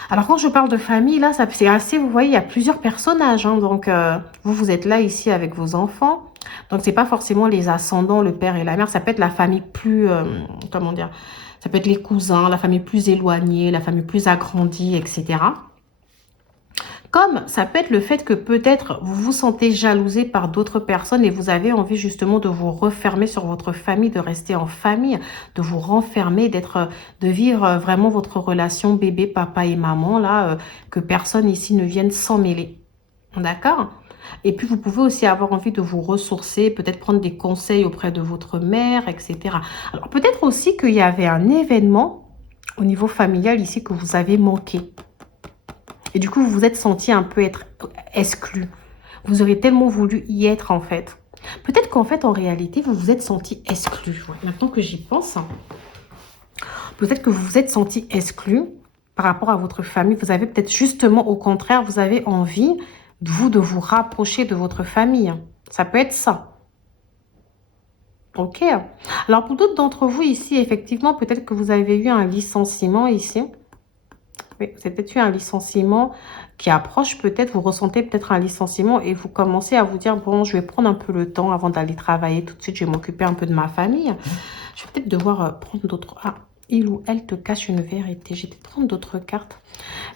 Alors quand je parle de famille, là, c'est assez, vous voyez, il y a plusieurs personnages. Hein, donc, vous êtes là ici avec vos enfants. Donc, c'est pas forcément les ascendants, le père et la mère. Ça peut être la famille plus, comment dire, ça peut être les cousins, la famille plus éloignée, la famille plus agrandie, etc. Comme ça peut être le fait que peut-être vous vous sentez jalousé par d'autres personnes et vous avez envie justement de vous refermer sur votre famille, de rester en famille, de vous renfermer, de vivre vraiment votre relation bébé, papa et maman, là, que personne ici ne vienne s'en mêler. D'accord? Et puis, vous pouvez aussi avoir envie de vous ressourcer, peut-être prendre des conseils auprès de votre mère, etc. Alors, peut-être aussi qu'il y avait un événement au niveau familial ici que vous avez manqué. Et du coup, vous vous êtes senti un peu être exclu. Vous auriez tellement voulu y être, en fait. Peut-être qu'en fait, en réalité, vous vous êtes senti exclu. Ouais, maintenant que j'y pense, peut-être que vous vous êtes senti exclu par rapport à votre famille. Vous avez peut-être justement, au contraire, vous avez envie, de vous rapprocher de votre famille. Ça peut être ça. Ok. Alors, pour d'autres d'entre vous ici, effectivement, peut-être que vous avez eu un licenciement ici. Oui, vous avez peut-être eu un licenciement qui approche peut-être, vous ressentez peut-être un licenciement et vous commencez à vous dire, bon, je vais prendre un peu le temps avant d'aller travailler tout de suite, je vais m'occuper un peu de ma famille. Je vais peut-être devoir prendre d'autres... Ah, il ou elle te cache une vérité. Je vais peut-être prendre d'autres cartes.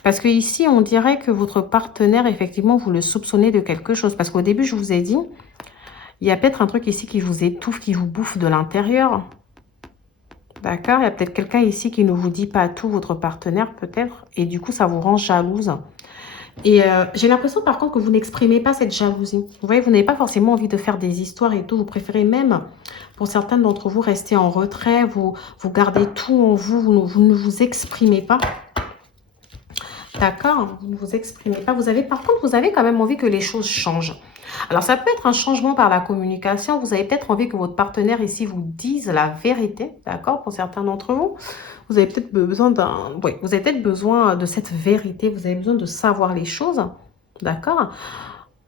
Parce que ici, on dirait que votre partenaire, effectivement, vous le soupçonnez de quelque chose. Parce qu'au début, je vous ai dit, il y a peut-être un truc ici qui vous étouffe, qui vous bouffe de l'intérieur. D'accord? Il y a peut-être quelqu'un ici qui ne vous dit pas tout, votre partenaire peut-être. Et du coup, ça vous rend jalouse. Et j'ai l'impression par contre que vous n'exprimez pas cette jalousie. Vous voyez, vous n'avez pas forcément envie de faire des histoires et tout. Vous préférez même, pour certains d'entre vous, rester en retrait. Vous gardez tout en vous. Vous ne vous exprimez pas. D'accord? Vous ne vous exprimez pas. Par contre, vous avez quand même envie que les choses changent. Alors, ça peut être un changement par la communication. Vous avez peut-être envie que votre partenaire ici vous dise la vérité. D'accord? Pour certains d'entre vous. Vous avez peut-être besoin Oui, vous avez peut-être besoin de cette vérité. Vous avez besoin de savoir les choses. D'accord?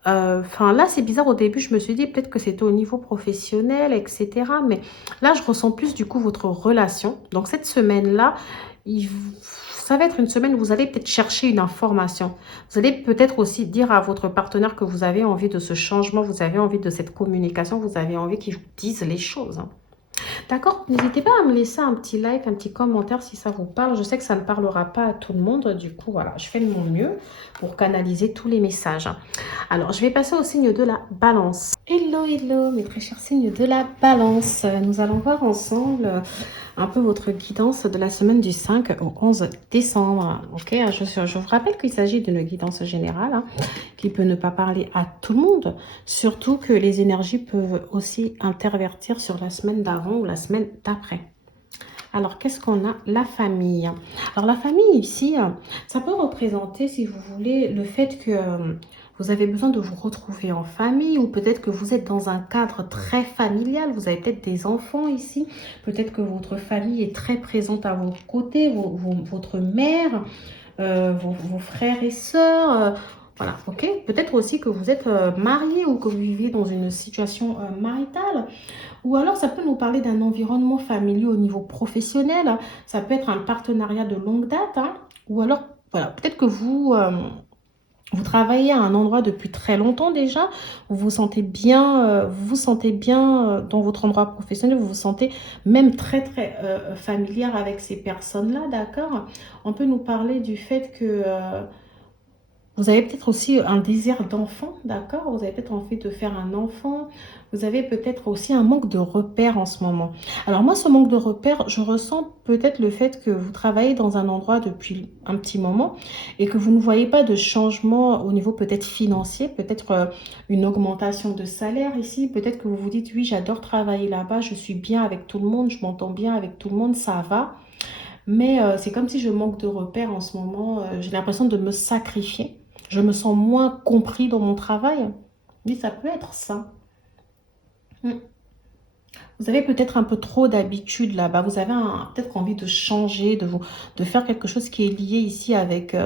Enfin, là, c'est bizarre. Au début, je me suis dit peut-être que c'était au niveau professionnel, etc. Mais là, je ressens plus du coup votre relation. Donc, cette semaine-là, ça va être une semaine où vous allez peut-être chercher une information. Vous allez peut-être aussi dire à votre partenaire que vous avez envie de ce changement, vous avez envie de cette communication, vous avez envie qu'il vous dise les choses. D'accord? N'hésitez pas à me laisser un petit like, un petit commentaire si ça vous parle. Je sais que ça ne parlera pas à tout le monde. Du coup, voilà, je fais de mon mieux pour canaliser tous les messages. Alors, je vais passer au signe de la balance. Hello, hello, mes très chers signes de la balance. Nous allons voir ensemble un peu votre guidance de la semaine du 5 au 11 décembre. Ok, je vous rappelle qu'il s'agit d'une guidance générale qui peut ne pas parler à tout le monde. Surtout que les énergies peuvent aussi intervertir sur la semaine d'avant ou la semaine d'après. Alors, qu'est-ce qu'on a? La famille. Alors, la famille ici, ça peut représenter, si vous voulez, le fait que vous avez besoin de vous retrouver en famille ou peut-être que vous êtes dans un cadre très familial. Vous avez peut-être des enfants ici. Peut-être que votre famille est très présente à vos côtés, votre mère, vos frères et sœurs. Voilà, ok. Peut-être aussi que vous êtes marié ou que vous vivez dans une situation maritale. Ou alors, ça peut nous parler d'un environnement familier au niveau professionnel. Ça peut être un partenariat de longue date. Ou alors, voilà, peut-être que vous travaillez à un endroit depuis très longtemps déjà. Vous vous sentez bien, dans votre endroit professionnel. Vous vous sentez même très, très familière avec ces personnes-là, d'accord? On peut nous parler du fait que... vous avez peut-être aussi un désir d'enfant, d'accord? Vous avez peut-être envie de faire un enfant. Vous avez peut-être aussi un manque de repères en ce moment. Alors moi, ce manque de repères, je ressens peut-être le fait que vous travaillez dans un endroit depuis un petit moment et que vous ne voyez pas de changement au niveau peut-être financier, peut-être une augmentation de salaire ici. Peut-être que vous vous dites, oui, j'adore travailler là-bas, je suis bien avec tout le monde, je m'entends bien avec tout le monde, ça va. Mais c'est comme si je manque de repères en ce moment. J'ai l'impression de me sacrifier. Je me sens moins compris dans mon travail. Oui, ça peut être ça. Mm. Vous avez peut-être un peu trop d'habitude là-bas. Vous avez peut-être envie de changer, de faire quelque chose qui est lié ici avec...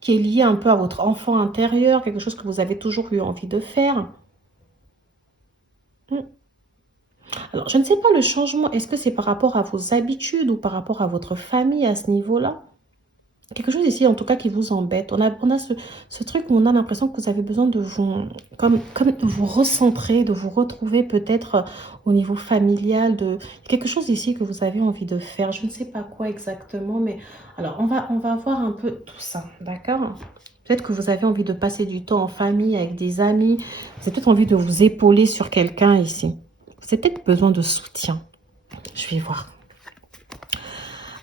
qui est lié un peu à votre enfant intérieur, quelque chose que vous avez toujours eu envie de faire. Mm. Alors, je ne sais pas le changement. Est-ce que c'est par rapport à vos habitudes ou par rapport à votre famille à ce niveau-là? Quelque chose ici, en tout cas, qui vous embête. On a ce truc où on a l'impression que vous avez besoin de vous, comme de vous recentrer, de vous retrouver peut-être au niveau familial. Il y a quelque chose ici que vous avez envie de faire. Je ne sais pas quoi exactement, mais alors, on va voir un peu tout ça, d'accord? Peut-être que vous avez envie de passer du temps en famille, avec des amis. Vous avez peut-être envie de vous épauler sur quelqu'un ici. Vous avez peut-être besoin de soutien. Je vais voir.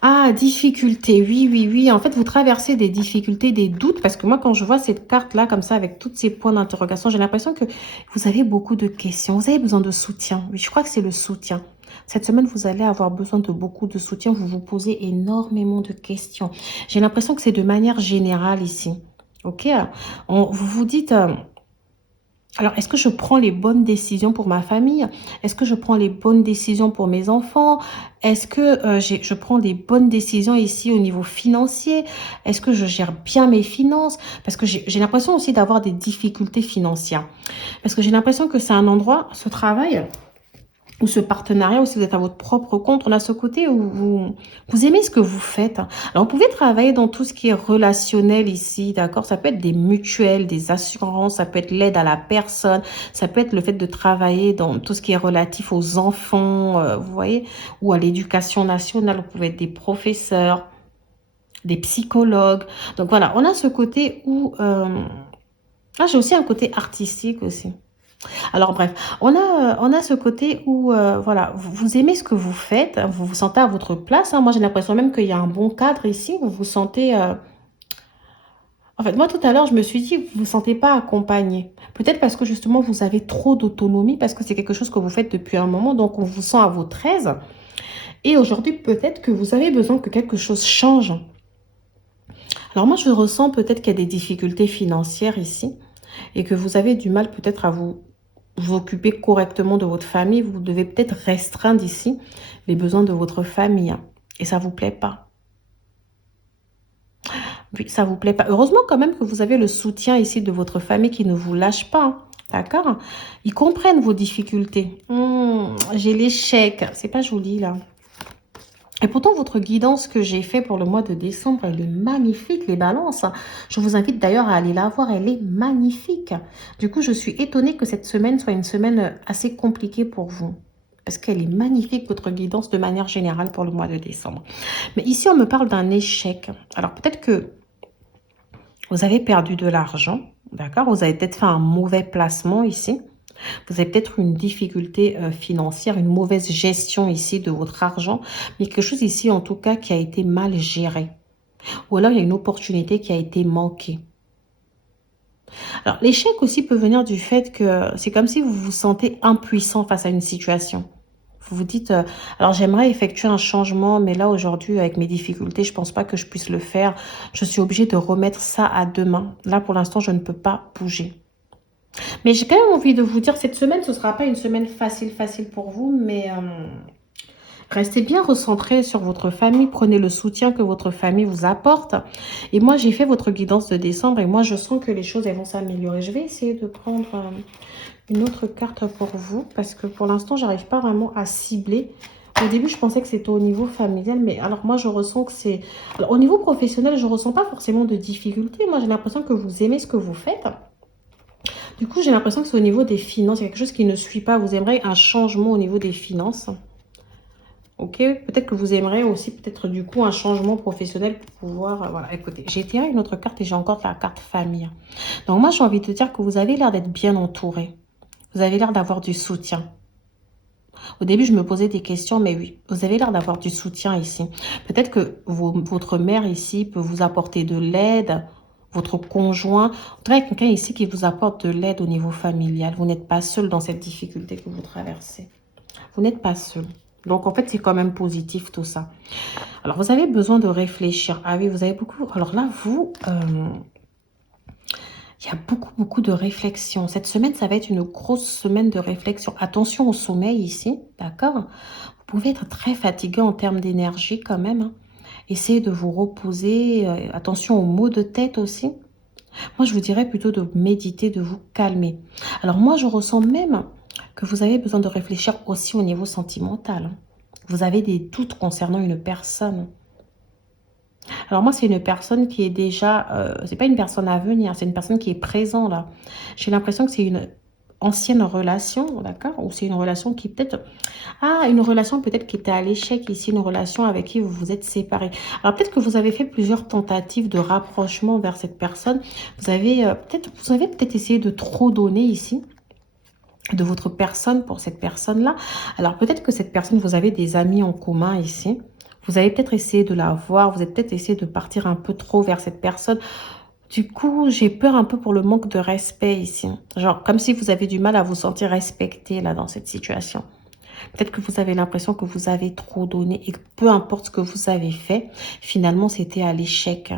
Ah, difficulté, oui, oui, oui. En fait, vous traversez des difficultés, des doutes, parce que moi, quand je vois cette carte-là, comme ça, avec tous ces points d'interrogation, j'ai l'impression que vous avez beaucoup de questions. Vous avez besoin de soutien. Oui, je crois que c'est le soutien. Cette semaine, vous allez avoir besoin de beaucoup de soutien. Vous vous posez énormément de questions. J'ai l'impression que c'est de manière générale ici. Ok? Vous vous dites... alors, est-ce que je prends les bonnes décisions pour ma famille? Est-ce que je prends les bonnes décisions pour mes enfants? Est-ce que je prends les bonnes décisions ici au niveau financier? Est-ce que je gère bien mes finances? Parce que j'ai l'impression aussi d'avoir des difficultés financières. Parce que j'ai l'impression que c'est un endroit, ce travail, ou ce partenariat, ou si vous êtes à votre propre compte, on a ce côté où vous aimez ce que vous faites. Alors, vous pouvez travailler dans tout ce qui est relationnel ici, d'accord? Ça peut être des mutuelles, des assurances, ça peut être l'aide à la personne, ça peut être le fait de travailler dans tout ce qui est relatif aux enfants, vous voyez, ou à l'éducation nationale. Vous pouvez être des professeurs, des psychologues. Donc, voilà, on a ce côté où... Ah, j'ai aussi un côté artistique aussi. Alors bref, on a ce côté où, voilà, vous aimez ce que vous faites, hein, vous vous sentez à votre place, hein. Moi, j'ai l'impression même qu'il y a un bon cadre ici. Vous vous sentez... En fait, moi, tout à l'heure, je me suis dit, vous ne vous sentez pas accompagné. Peut-être parce que justement, vous avez trop d'autonomie, parce que c'est quelque chose que vous faites depuis un moment, donc on vous sent à votre aise. Et aujourd'hui, peut-être que vous avez besoin que quelque chose change. Alors moi, je ressens peut-être qu'il y a des difficultés financières ici et que vous avez du mal peut-être à vous occuper correctement de votre famille. Vous devez peut-être restreindre ici les besoins de votre famille. Et ça vous plaît pas. Oui, ça vous plaît pas. Heureusement quand même que vous avez le soutien ici de votre famille qui ne vous lâche pas, hein. D'accord? Ils comprennent vos difficultés. J'ai l'échec. C'est pas joli là. Et pourtant, votre guidance que j'ai fait pour le mois de décembre, elle est magnifique, les balances. Je vous invite d'ailleurs à aller la voir, elle est magnifique. Du coup, je suis étonnée que cette semaine soit une semaine assez compliquée pour vous. Parce qu'elle est magnifique, votre guidance, de manière générale pour le mois de décembre. Mais ici, on me parle d'un échec. Alors, peut-être que vous avez perdu de l'argent, d'accord? Vous avez peut-être fait un mauvais placement ici. Vous avez peut-être une difficulté financière, une mauvaise gestion ici de votre argent, mais quelque chose ici en tout cas qui a été mal géré. Ou alors il y a une opportunité qui a été manquée. Alors l'échec aussi peut venir du fait que c'est comme si vous vous sentez impuissant face à une situation. Vous vous dites, alors j'aimerais effectuer un changement, mais là aujourd'hui avec mes difficultés, je ne pense pas que je puisse le faire. Je suis obligée de remettre ça à demain. Là pour l'instant, je ne peux pas bouger. Mais j'ai quand même envie de vous dire, cette semaine, ce ne sera pas une semaine facile pour vous, mais restez bien recentré sur votre famille. Prenez le soutien que votre famille vous apporte. Et moi, j'ai fait votre guidance de décembre et moi, je sens que les choses, elles vont s'améliorer. Je vais essayer de prendre une autre carte pour vous parce que pour l'instant, j'arrive pas vraiment à cibler. Au début, je pensais que c'était au niveau familial, mais alors moi, je ressens que c'est... Alors, au niveau professionnel, je ressens pas forcément de difficultés. Moi, j'ai l'impression que vous aimez ce que vous faites. Du coup, j'ai l'impression que c'est au niveau des finances. Il y a quelque chose qui ne suit pas. Vous aimeriez un changement au niveau des finances. Ok, peut-être que vous aimeriez aussi peut-être du coup un changement professionnel pour pouvoir... voilà, écoutez, j'ai tiré une autre carte et j'ai encore la carte famille. Donc moi, j'ai envie de te dire que vous avez l'air d'être bien entouré. Vous avez l'air d'avoir du soutien. Au début, je me posais des questions, mais oui, vous avez l'air d'avoir du soutien ici. Peut-être que votre mère ici peut vous apporter de l'aide, votre conjoint. En tout cas, quelqu'un ici qui vous apporte de l'aide au niveau familial. Vous n'êtes pas seul dans cette difficulté que vous traversez. Vous n'êtes pas seul. Donc, en fait, c'est quand même positif tout ça. Alors, vous avez besoin de réfléchir. Ah oui, vous avez beaucoup... Alors là, vous... il y a beaucoup de réflexion. Cette semaine, ça va être une grosse semaine de réflexion. Attention au sommeil ici, d'accord? Vous pouvez être très fatigué en termes d'énergie quand même, hein. Essayez de vous reposer. Attention aux maux de tête aussi. Moi, je vous dirais plutôt de méditer, de vous calmer. Alors moi, je ressens même que vous avez besoin de réfléchir aussi au niveau sentimental, hein. Vous avez des doutes concernant une personne. Alors moi, c'est une personne qui est déjà... c'est pas une personne à venir, c'est une personne qui est présente là. J'ai l'impression que c'est une ancienne relation, d'accord? Ou c'est une relation qui peut-être... Ah, une relation peut-être qui était à l'échec ici, une relation avec qui vous vous êtes séparés. Alors peut-être que vous avez fait plusieurs tentatives de rapprochement vers cette personne. Vous avez peut-être essayé de trop donner ici de votre personne pour cette personne-là. Alors peut-être que cette personne, vous avez des amis en commun ici. Vous avez peut-être essayé de la voir, vous avez peut-être essayé de partir un peu trop vers cette personne. Du coup, j'ai peur un peu pour le manque de respect ici. Genre, comme si vous avez du mal à vous sentir respecté là dans cette situation. Peut-être que vous avez l'impression que vous avez trop donné et que peu importe ce que vous avez fait, finalement, c'était à l'échec.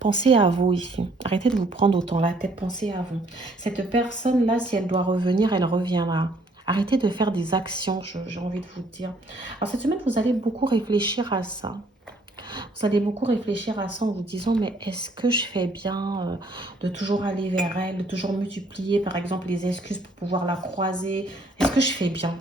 Pensez à vous ici. Arrêtez de vous prendre autant la tête. Pensez à vous. Cette personne-là, si elle doit revenir, elle reviendra. Arrêtez de faire des actions, j'ai envie de vous dire. Alors cette semaine, vous allez beaucoup réfléchir à ça. Vous allez beaucoup réfléchir à ça en vous disant, mais est-ce que je fais bien de toujours aller vers elle, de toujours multiplier, par exemple, les excuses pour pouvoir la croiser? Est-ce que je fais bien?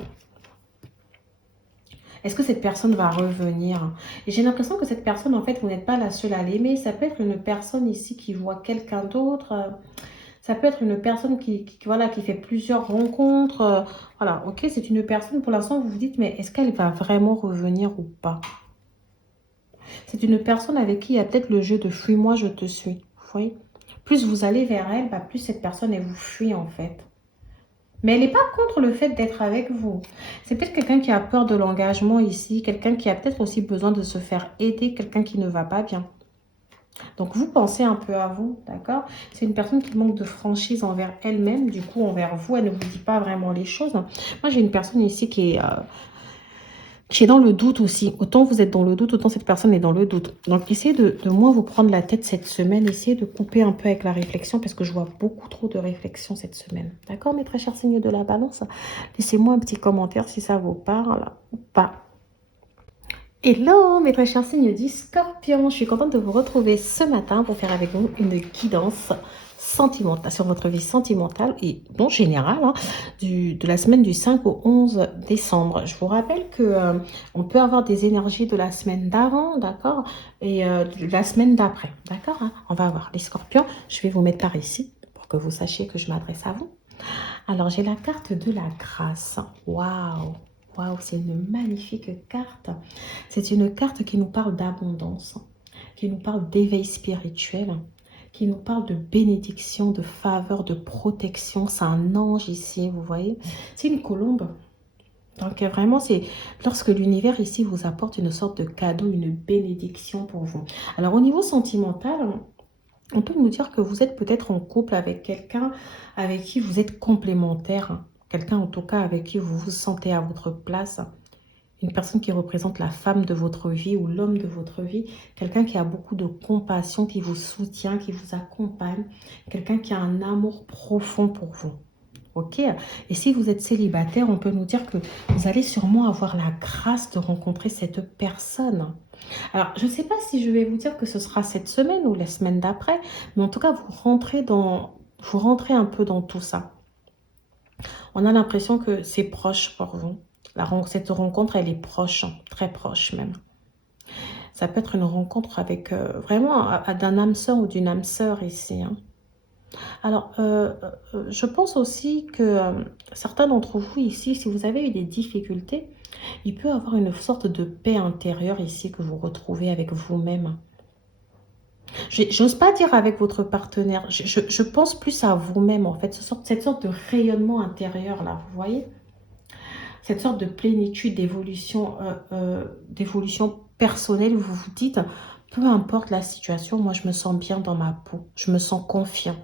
Est-ce que cette personne va revenir? Et j'ai l'impression que cette personne, en fait, vous n'êtes pas la seule à l'aimer. Ça peut être une personne ici qui voit quelqu'un d'autre. Ça peut être une personne voilà, qui fait plusieurs rencontres. Voilà, ok, c'est une personne, pour l'instant, vous vous dites, mais est-ce qu'elle va vraiment revenir ou pas? C'est une personne avec qui il y a peut-être le jeu de fuis-moi, je te suis. Vous voyez? Plus vous allez vers elle, bah, plus cette personne, elle vous fuit, en fait. Mais elle n'est pas contre le fait d'être avec vous. C'est peut-être quelqu'un qui a peur de l'engagement ici, quelqu'un qui a peut-être aussi besoin de se faire aider, quelqu'un qui ne va pas bien. Donc, vous pensez un peu à vous, d'accord? C'est une personne qui manque de franchise envers elle-même, du coup, envers vous, elle ne vous dit pas vraiment les choses. Moi, j'ai une personne ici qui est dans le doute aussi. Autant vous êtes dans le doute, autant cette personne est dans le doute. Donc, essayez de moins vous prendre la tête cette semaine. Essayez de couper un peu avec la réflexion parce que je vois beaucoup trop de réflexion cette semaine. D'accord, mes très chers signes de la balance? Laissez-moi un petit commentaire si ça vous parle ou pas. Hello, mes très chers signes du Scorpion. Je suis contente de vous retrouver ce matin pour faire avec vous une guidance sentimentale sur votre vie sentimentale et bon général de la semaine du 5 au 11 décembre. Je vous rappelle que on peut avoir des énergies de la semaine d'avant, d'accord, et de la semaine d'après, d'accord, hein. On va voir les Scorpions. Je vais vous mettre par ici pour que vous sachiez que je m'adresse à vous. Alors j'ai la carte de la grâce. Waouh! Waouh, c'est une magnifique carte. C'est une carte qui nous parle d'abondance, qui nous parle d'éveil spirituel, qui nous parle de bénédiction, de faveur, de protection. C'est un ange ici, vous voyez. C'est une colombe. Donc vraiment, c'est lorsque l'univers ici vous apporte une sorte de cadeau, une bénédiction pour vous. Alors au niveau sentimental, on peut nous dire que vous êtes peut-être en couple avec quelqu'un avec qui vous êtes complémentaire. Quelqu'un en tout cas avec qui vous vous sentez à votre place. Une personne qui représente la femme de votre vie ou l'homme de votre vie. Quelqu'un qui a beaucoup de compassion, qui vous soutient, qui vous accompagne. Quelqu'un qui a un amour profond pour vous. Ok? Et si vous êtes célibataire, on peut nous dire que vous allez sûrement avoir la grâce de rencontrer cette personne. Alors, je ne sais pas si je vais vous dire que ce sera cette semaine ou la semaine d'après, mais en tout cas, vous rentrez un peu dans tout ça. On a l'impression que c'est proche pour vous. Cette rencontre, elle est proche, très proche même. Ça peut être une rencontre avec vraiment d'un âme sœur ou d'une âme sœur ici. Hein. Alors, je pense aussi que certains d'entre vous ici, si vous avez eu des difficultés, il peut y avoir une sorte de paix intérieure ici que vous retrouvez avec vous-même. J'ose pas dire avec votre partenaire, je pense plus à vous-même en fait, cette sorte de rayonnement intérieur là, vous voyez? Cette sorte de plénitude, d'évolution personnelle où vous vous dites, peu importe la situation, moi je me sens bien dans ma peau, je me sens confiant.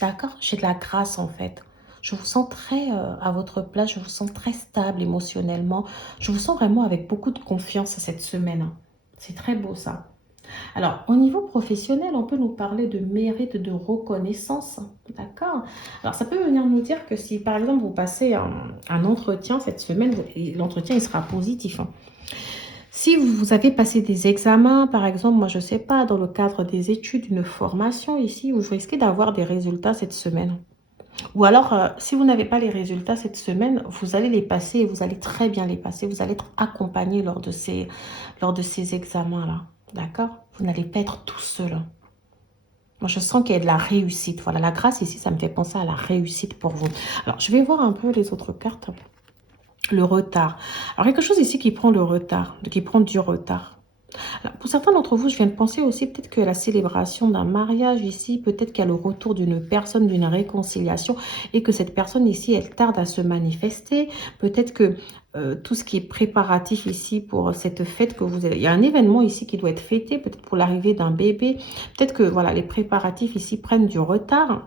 D'accord? J'ai de la grâce en fait. Je vous sens très à votre place, je vous sens très stable émotionnellement. Je vous sens vraiment avec beaucoup de confiance cette semaine. C'est très beau ça. Alors, au niveau professionnel, on peut nous parler de mérite, de reconnaissance, d'accord? Alors, ça peut venir nous dire que si, par exemple, vous passez un entretien cette semaine, l'entretien, il sera positif. Hein. Si vous avez passé des examens, par exemple, moi, je ne sais pas, dans le cadre des études, une formation ici, vous risquez d'avoir des résultats cette semaine. Ou alors, si vous n'avez pas les résultats cette semaine, vous allez les passer et vous allez très bien les passer. Vous allez être accompagné lors de ces examens-là. D'accord? Vous n'allez pas être tout seul. Moi, je sens qu'il y a de la réussite. Voilà, la grâce ici, ça me fait penser à la réussite pour vous. Alors, je vais voir un peu les autres cartes. Le retard. Alors, quelque chose ici qui prend le retard, qui prend du retard. Alors, pour certains d'entre vous, je viens de penser aussi peut-être que la célébration d'un mariage ici, peut-être qu'il y a le retour d'une personne, d'une réconciliation et que cette personne ici, elle tarde à se manifester. Peut-être que tout ce qui est préparatif ici pour cette fête que vous avez, il y a un événement ici qui doit être fêté, peut-être pour l'arrivée d'un bébé. Peut-être que voilà, les préparatifs ici prennent du retard.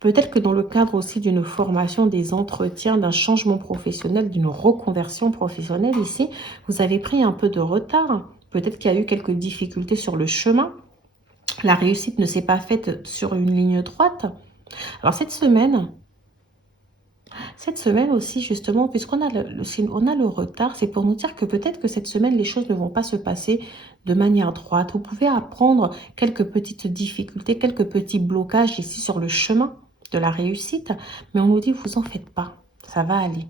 Peut-être que dans le cadre aussi d'une formation, des entretiens, d'un changement professionnel, d'une reconversion professionnelle ici, vous avez pris un peu de retard. Peut-être qu'il y a eu quelques difficultés sur le chemin. La réussite ne s'est pas faite sur une ligne droite. Alors cette semaine, Cette semaine aussi, justement, puisqu'on a on a le retard, c'est pour nous dire que peut-être que cette semaine, les choses ne vont pas se passer de manière droite. Vous pouvez apprendre quelques petites difficultés, quelques petits blocages ici sur le chemin de la réussite, mais on nous dit, vous en faites pas, ça va aller.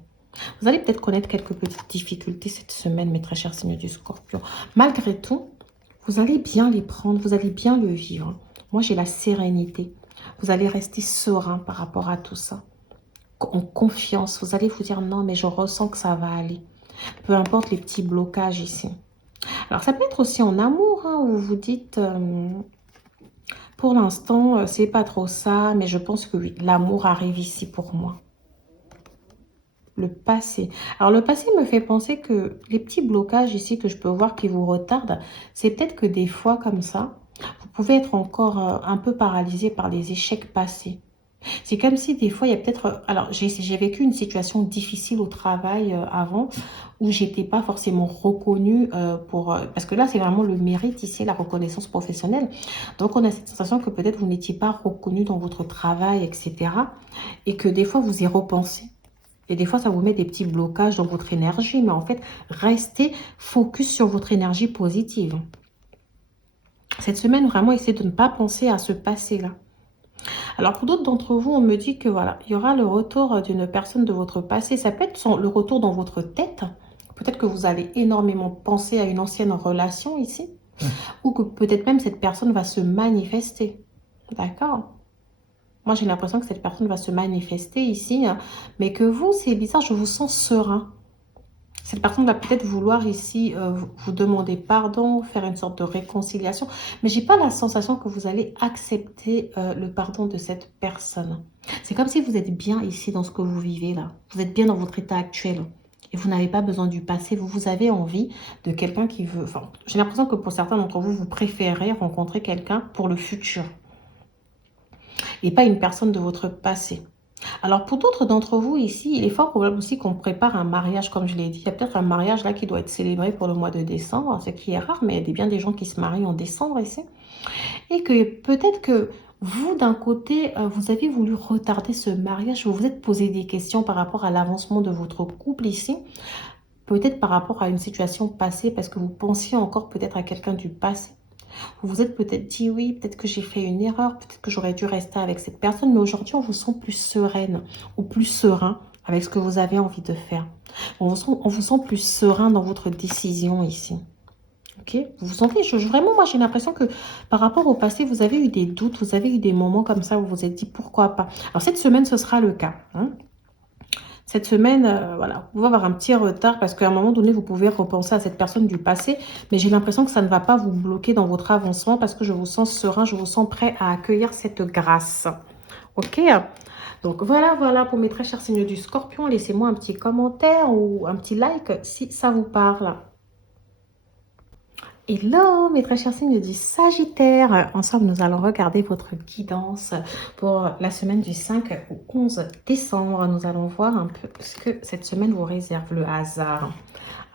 Vous allez peut-être connaître quelques petites difficultés cette semaine, mes très chers signes du Scorpion. Malgré tout, vous allez bien les prendre, vous allez bien le vivre. Moi, j'ai la sérénité. Vous allez rester serein par rapport à tout ça. En confiance, vous allez vous dire non, mais je ressens que ça va aller. Peu importe les petits blocages ici. Alors, ça peut être aussi en amour, hein, où vous vous dites, pour l'instant, c'est pas trop ça, mais je pense que oui, l'amour arrive ici pour moi. Le passé. Alors, le passé me fait penser que les petits blocages ici que je peux voir qui vous retardent, c'est peut-être que des fois, comme ça, vous pouvez être encore un peu paralysé par les échecs passés. C'est comme si des fois, il y a peut-être... Alors, j'ai vécu une situation difficile au travail avant où j'étais pas forcément reconnue parce que là, c'est vraiment le mérite ici, la reconnaissance professionnelle. Donc, on a cette sensation que peut-être vous n'étiez pas reconnu dans votre travail, etc. Et que des fois, vous y repensez. Et des fois, ça vous met des petits blocages dans votre énergie. Mais en fait, restez focus sur votre énergie positive. Cette semaine, vraiment, essayez de ne pas penser à ce passé-là. Alors, pour d'autres d'entre vous, on me dit que voilà, il y aura le retour d'une personne de votre passé. Ça peut être le retour dans votre tête. Peut-être que vous allez énormément penser à une ancienne relation ici. Ou que peut-être même cette personne va se manifester. D'accord? Moi, j'ai l'impression que cette personne va se manifester ici. Hein, mais que vous, c'est bizarre, je vous sens serein. Cette personne va peut-être vouloir ici vous demander pardon, faire une sorte de réconciliation. Mais j'ai pas la sensation que vous allez accepter le pardon de cette personne. C'est comme si vous êtes bien ici dans ce que vous vivez là. Vous êtes bien dans votre état actuel. Et vous n'avez pas besoin du passé. Vous avez envie de quelqu'un qui veut... Enfin, j'ai l'impression que pour certains d'entre vous, vous préférez rencontrer quelqu'un pour le futur. Et pas une personne de votre passé. Alors, pour d'autres d'entre vous ici, il est fort probable aussi qu'on prépare un mariage, comme je l'ai dit. Il y a peut-être un mariage là qui doit être célébré pour le mois de décembre, ce qui est rare, mais il y a bien des gens qui se marient en décembre ici. Et que peut-être que vous, d'un côté, vous avez voulu retarder ce mariage, vous vous êtes posé des questions par rapport à l'avancement de votre couple ici. Peut-être par rapport à une situation passée, parce que vous pensiez encore peut-être à quelqu'un du passé. Vous vous êtes peut-être dit, oui, peut-être que j'ai fait une erreur, peut-être que j'aurais dû rester avec cette personne, mais aujourd'hui, on vous sent plus sereine ou plus serein avec ce que vous avez envie de faire. On vous sent plus serein dans votre décision ici. Ok, vous vous sentez, vraiment, moi, j'ai l'impression que par rapport au passé, vous avez eu des doutes, vous avez eu des moments comme ça où vous vous êtes dit, pourquoi pas. Alors, cette semaine, ce sera le cas. Hein. Cette semaine, voilà, vous pouvez avoir un petit retard parce qu'à un moment donné, vous pouvez repenser à cette personne du passé, mais j'ai l'impression que ça ne va pas vous bloquer dans votre avancement parce que je vous sens serein, je vous sens prêt à accueillir cette grâce. Ok? Donc voilà, voilà pour mes très chers signes du Scorpion. Laissez-moi un petit commentaire ou un petit like si ça vous parle. Hello mes très chers signes du Sagittaire. Ensemble, nous allons regarder votre guidance pour la semaine du 5 au 11 décembre. Nous allons voir un peu ce que cette semaine vous réserve, le hasard.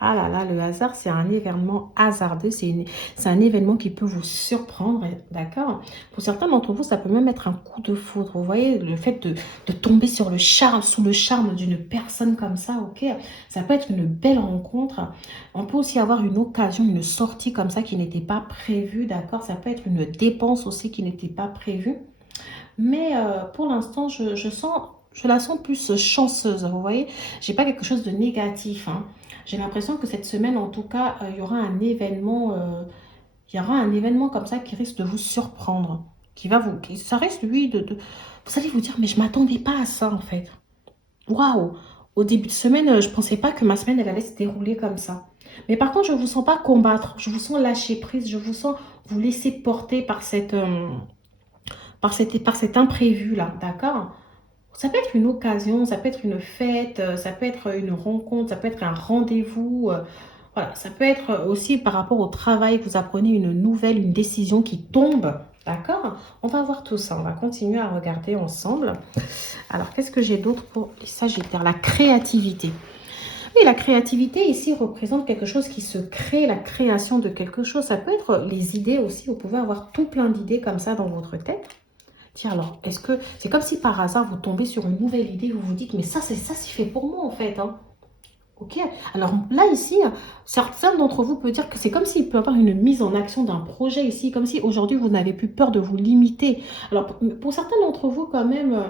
Ah là là, le hasard, c'est un événement hasardeux, c'est un événement qui peut vous surprendre, d'accord? Pour certains d'entre vous, ça peut même être un coup de foudre. Vous voyez, le fait de tomber sur le charme, sous le charme d'une personne comme ça, ok? Ça peut être une belle rencontre. On peut aussi avoir une occasion, une sortie comme ça qui n'était pas prévue, d'accord? Ça peut être une dépense aussi qui n'était pas prévue. Mais pour l'instant, je la sens plus chanceuse, vous voyez? J'ai pas quelque chose de négatif, hein. J'ai l'impression que cette semaine, en tout cas, il y aura un événement, comme ça qui risque de vous surprendre, ça risque, lui, vous allez vous dire, mais je m'attendais pas à ça, en fait. Waouh! Au début de semaine, je pensais pas que ma semaine, elle allait se dérouler comme ça. Mais par contre, je vous sens pas combattre, je vous sens lâcher prise, je vous sens vous laisser porter par cet imprévu-là, d'accord? Ça peut être une occasion, ça peut être une fête, ça peut être une rencontre, ça peut être un rendez-vous. Voilà, ça peut être aussi par rapport au travail, vous apprenez une nouvelle, une décision qui tombe. D'accord? On va voir tout ça, on va continuer à regarder ensemble. Alors, qu'est-ce que j'ai d'autre pour les Sagittaires? La créativité. Oui, la créativité ici représente quelque chose qui se crée, la création de quelque chose. Ça peut être les idées aussi, vous pouvez avoir tout plein d'idées comme ça dans votre tête. Tiens, alors, est-ce que c'est comme si par hasard vous tombez sur une nouvelle idée, vous vous dites, mais ça, c'est fait pour moi en fait, hein. Ok, alors là ici, certains d'entre vous peuvent dire que c'est comme s'il peut y avoir une mise en action d'un projet ici, comme si aujourd'hui vous n'avez plus peur de vous limiter. Alors pour certains d'entre vous quand même,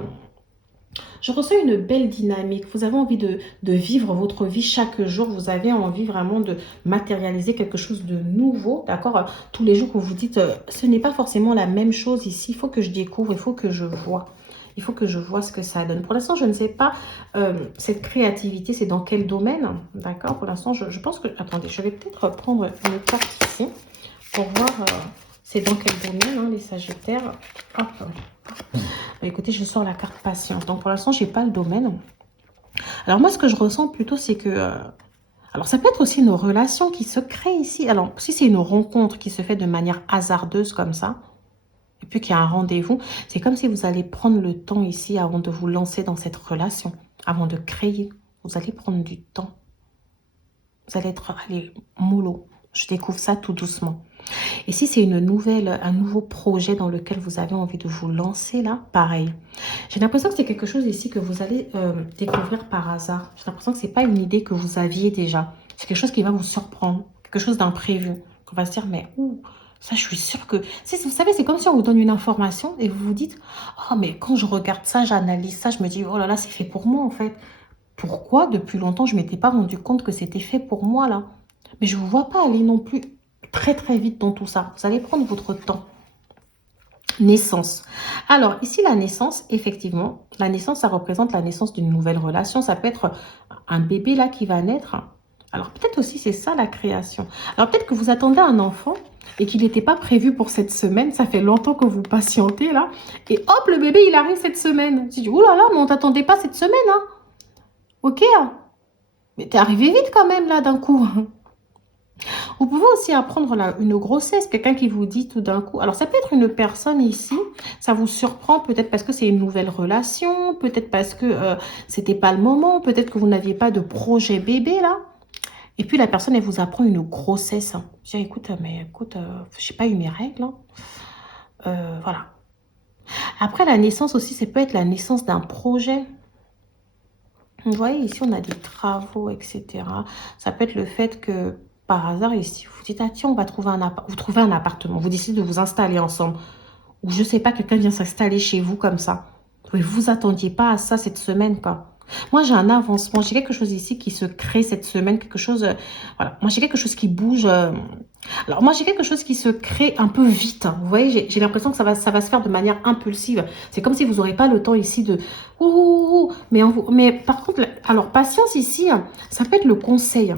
je ressens une belle dynamique. Vous avez envie de vivre votre vie chaque jour. Vous avez envie vraiment de matérialiser quelque chose de nouveau. D'accord? Tous les jours que vous dites, ce n'est pas forcément la même chose ici. Il faut que je découvre, il faut que je vois. Il faut que je vois ce que ça donne. Pour l'instant, je ne sais pas cette créativité, c'est dans quel domaine. D'accord? Pour l'instant, je pense que... Attendez, je vais peut-être prendre une carte ici pour voir c'est dans quel domaine, hein, les Sagittaires. Hop. Bah, écoutez, je sors la carte patience. Donc, pour l'instant, je n'ai pas le domaine. Alors, moi, ce que je ressens plutôt, c'est que... alors, ça peut être aussi une relation qui se crée ici. Alors, si c'est une rencontre qui se fait de manière hasardeuse comme ça, et puis qu'il y a un rendez-vous, c'est comme si vous allez prendre le temps ici avant de vous lancer dans cette relation, avant de créer. Vous allez prendre du temps. Vous allez être, allez, mollo. Je découvre ça tout doucement. Et si c'est un nouveau projet dans lequel vous avez envie de vous lancer là, pareil. J'ai l'impression que c'est quelque chose ici que vous allez découvrir par hasard. J'ai l'impression que ce n'est pas une idée que vous aviez déjà. C'est quelque chose qui va vous surprendre, quelque chose d'imprévu. On va se dire, mais ouh, ça je suis sûre que... Vous savez, c'est comme si on vous donne une information et vous vous dites, oh mais quand je regarde ça, j'analyse ça, je me dis, oh là là, c'est fait pour moi en fait. Pourquoi depuis longtemps je ne m'étais pas rendu compte que c'était fait pour moi là? Mais je ne vous vois pas aller non plus très très vite dans tout ça. Vous allez prendre votre temps. Naissance. Alors ici la naissance, effectivement, la naissance ça représente la naissance d'une nouvelle relation. Ça peut être un bébé là qui va naître. Alors peut-être aussi c'est ça la création. Alors peut-être que vous attendez un enfant et qu'il n'était pas prévu pour cette semaine. Ça fait longtemps que vous patientez là. Et hop, le bébé il arrive cette semaine. Tu dis, oh là là, mais on t'attendait pas cette semaine, hein. Ok, hein. Mais t'es arrivé vite quand même là d'un coup. Vous pouvez aussi apprendre une grossesse, quelqu'un qui vous dit tout d'un coup. Alors, ça peut être une personne ici, ça vous surprend peut-être parce que c'est une nouvelle relation, peut-être parce que c'était pas le moment, peut-être que vous n'aviez pas de projet bébé là. Et puis, la personne, elle vous apprend une grossesse. Je dis, écoute, mais écoute, j'ai pas eu mes règles, hein. Voilà. Après, la naissance aussi, ça peut être la naissance d'un projet. Vous voyez, ici, on a des travaux, etc. Ça peut être le fait que, par hasard, ici, vous dites, ah tiens, on va trouver vous trouvez un appartement. Vous décidez de vous installer ensemble. Ou je sais pas, quelqu'un vient s'installer chez vous comme ça. Mais vous attendiez pas à ça cette semaine, quoi. Moi, j'ai un avancement. J'ai quelque chose ici qui se crée cette semaine. Quelque chose... voilà. Moi, j'ai quelque chose qui bouge. Alors, moi, j'ai quelque chose qui se crée un peu vite, hein. Vous voyez, j'ai l'impression que ça va se faire de manière impulsive. C'est comme si vous n'aurez pas le temps ici de... Ouh, mais par contre, alors, patience ici, hein, ça peut être le conseil.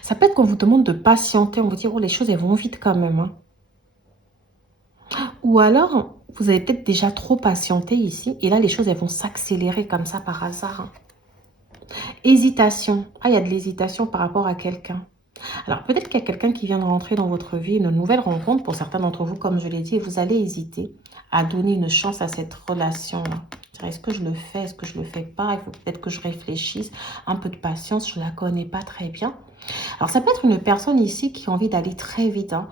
Ça peut être qu'on vous demande de patienter. On vous dit, oh, les choses, elles vont vite quand même, hein. Ou alors, vous avez peut-être déjà trop patienté ici. Et là, les choses, elles vont s'accélérer comme ça par hasard, hein. Hésitation. Ah, il y a de l'hésitation par rapport à quelqu'un. Alors, peut-être qu'il y a quelqu'un qui vient de rentrer dans votre vie, une nouvelle rencontre pour certains d'entre vous, comme je l'ai dit, et vous allez hésiter à donner une chance à cette relation-là. Est-ce que je le fais? Est-ce que je le fais pas? Il faut peut-être que je réfléchisse. Un peu de patience, je ne la connais pas très bien. Alors, ça peut être une personne ici qui a envie d'aller très vite, hein.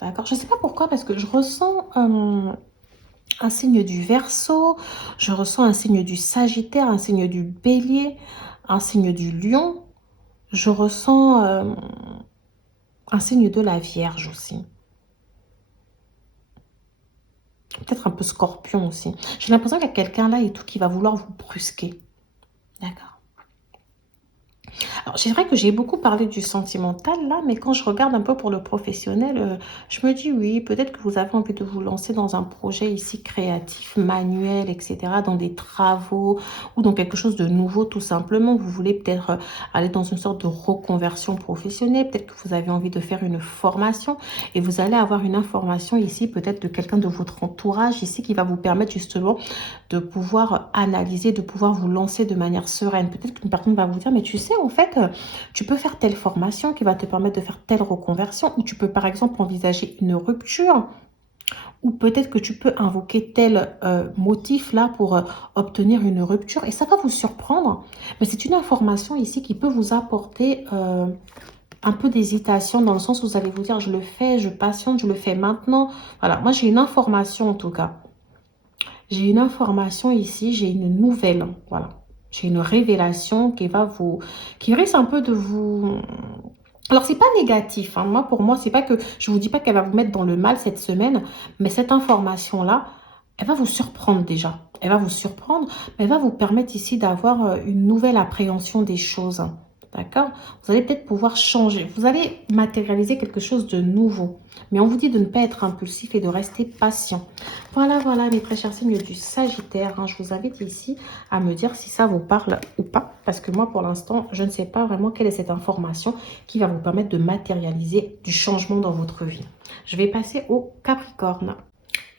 D'accord? Je ne sais pas pourquoi, parce que je ressens un signe du Verseau, je ressens un signe du Sagittaire, un signe du Bélier, un signe du Lion. Je ressens un signe de la Vierge aussi. Peut-être un peu Scorpion aussi. J'ai l'impression qu'il y a quelqu'un là et tout qui va vouloir vous brusquer. D'accord? Alors, c'est vrai que j'ai beaucoup parlé du sentimental là, mais quand je regarde un peu pour le professionnel, je me dis oui, peut-être que vous avez envie de vous lancer dans un projet ici créatif, manuel, etc., dans des travaux ou dans quelque chose de nouveau tout simplement. Vous voulez peut-être aller dans une sorte de reconversion professionnelle, peut-être que vous avez envie de faire une formation et vous allez avoir une information ici, peut-être de quelqu'un de votre entourage ici qui va vous permettre justement de pouvoir analyser, de pouvoir vous lancer de manière sereine. Peut-être qu'une personne va vous dire, mais tu sais, en fait, tu peux faire telle formation qui va te permettre de faire telle reconversion, ou tu peux par exemple envisager une rupture, ou peut-être que tu peux invoquer tel motif là pour obtenir une rupture, et ça va vous surprendre. Mais c'est une information ici qui peut vous apporter un peu d'hésitation, dans le sens où vous allez vous dire, je le fais, je patiente, je le fais maintenant. Voilà, moi j'ai une information en tout cas. J'ai une information ici, j'ai une nouvelle, voilà. J'ai une révélation qui risque un peu de vous... Alors, c'est pas négatif, hein. Moi, pour moi, c'est pas que... Je vous dis pas qu'elle va vous mettre dans le mal cette semaine, mais cette information-là, elle va vous surprendre déjà. Elle va vous surprendre, mais elle va vous permettre ici d'avoir une nouvelle appréhension des choses. D'accord? Vous allez peut-être pouvoir changer. Vous allez matérialiser quelque chose de nouveau. Mais on vous dit de ne pas être impulsif et de rester patient. Voilà, voilà, mes très chers signes du Sagittaire, hein. Je vous invite ici à me dire si ça vous parle ou pas. Parce que moi, pour l'instant, je ne sais pas vraiment quelle est cette information qui va vous permettre de matérialiser du changement dans votre vie. Je vais passer au Capricorne.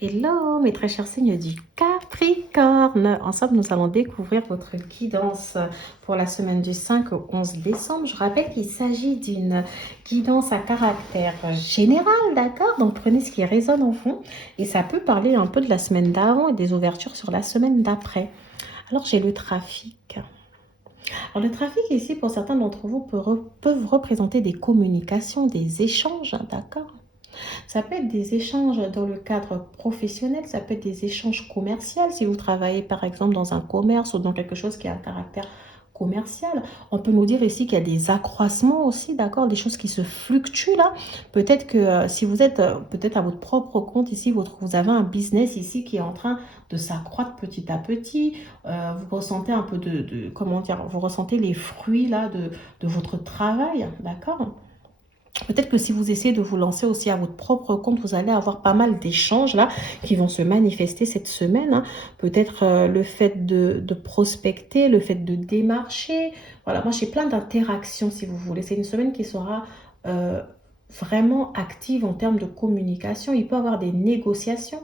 Hello mes très chers signes du Capricorne. Ensemble, nous allons découvrir votre guidance pour la semaine du 5 au 11 décembre. Je rappelle qu'il s'agit d'une guidance à caractère général, d'accord? Donc, prenez ce qui résonne en fond. Et ça peut parler un peu de la semaine d'avant et des ouvertures sur la semaine d'après. Alors, j'ai le trafic. Alors, le trafic ici, pour certains d'entre vous, peuvent représenter des communications, des échanges, d'accord? Ça peut être des échanges dans le cadre professionnel, ça peut être des échanges commerciaux. Si vous travaillez par exemple dans un commerce ou dans quelque chose qui a un caractère commercial, on peut nous dire ici qu'il y a des accroissements aussi, d'accord, des choses qui se fluctuent là. Peut-être que si vous êtes peut-être à votre propre compte ici, vous avez un business ici qui est en train de s'accroître petit à petit. Vous ressentez un peu comment dire, vous ressentez les fruits là de votre travail, d'accord? Peut-être que si vous essayez de vous lancer aussi à votre propre compte, vous allez avoir pas mal d'échanges là qui vont se manifester cette semaine, hein. Peut-être le fait de prospecter, le fait de démarcher. Voilà, moi j'ai plein d'interactions si vous voulez. C'est une semaine qui sera vraiment active en termes de communication. Il peut y avoir des négociations.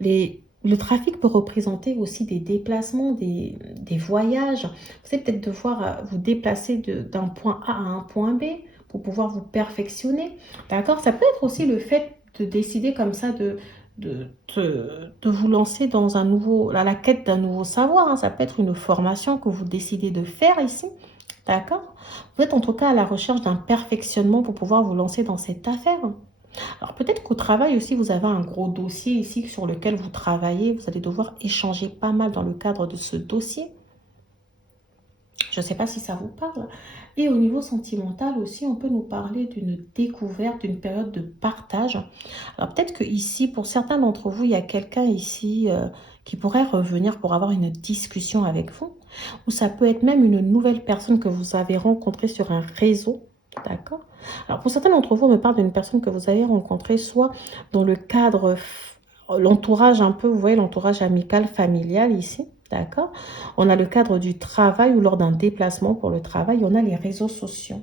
Le trafic peut représenter aussi des déplacements, des voyages. Vous allez peut-être devoir vous déplacer d'un point A à un point B pour pouvoir vous perfectionner. D'accord? Ça peut être aussi le fait de décider comme ça de, de vous lancer dans à la quête d'un nouveau savoir, hein. Ça peut être une formation que vous décidez de faire ici. D'accord? Vous êtes en tout cas à la recherche d'un perfectionnement pour pouvoir vous lancer dans cette affaire. Alors peut-être qu'au travail aussi, vous avez un gros dossier ici sur lequel vous travaillez. Vous allez devoir échanger pas mal dans le cadre de ce dossier. Je ne sais pas si ça vous parle. Et au niveau sentimental aussi, on peut nous parler d'une découverte, d'une période de partage. Alors peut-être que ici, pour certains d'entre vous, il y a quelqu'un ici qui pourrait revenir pour avoir une discussion avec vous. Ou ça peut être même une nouvelle personne que vous avez rencontrée sur un réseau. D'accord? Alors pour certains d'entre vous, on me parle d'une personne que vous avez rencontrée soit dans le cadre, l'entourage un peu, vous voyez, l'entourage amical, familial ici. D'accord? On a le cadre du travail ou lors d'un déplacement pour le travail, on a les réseaux sociaux.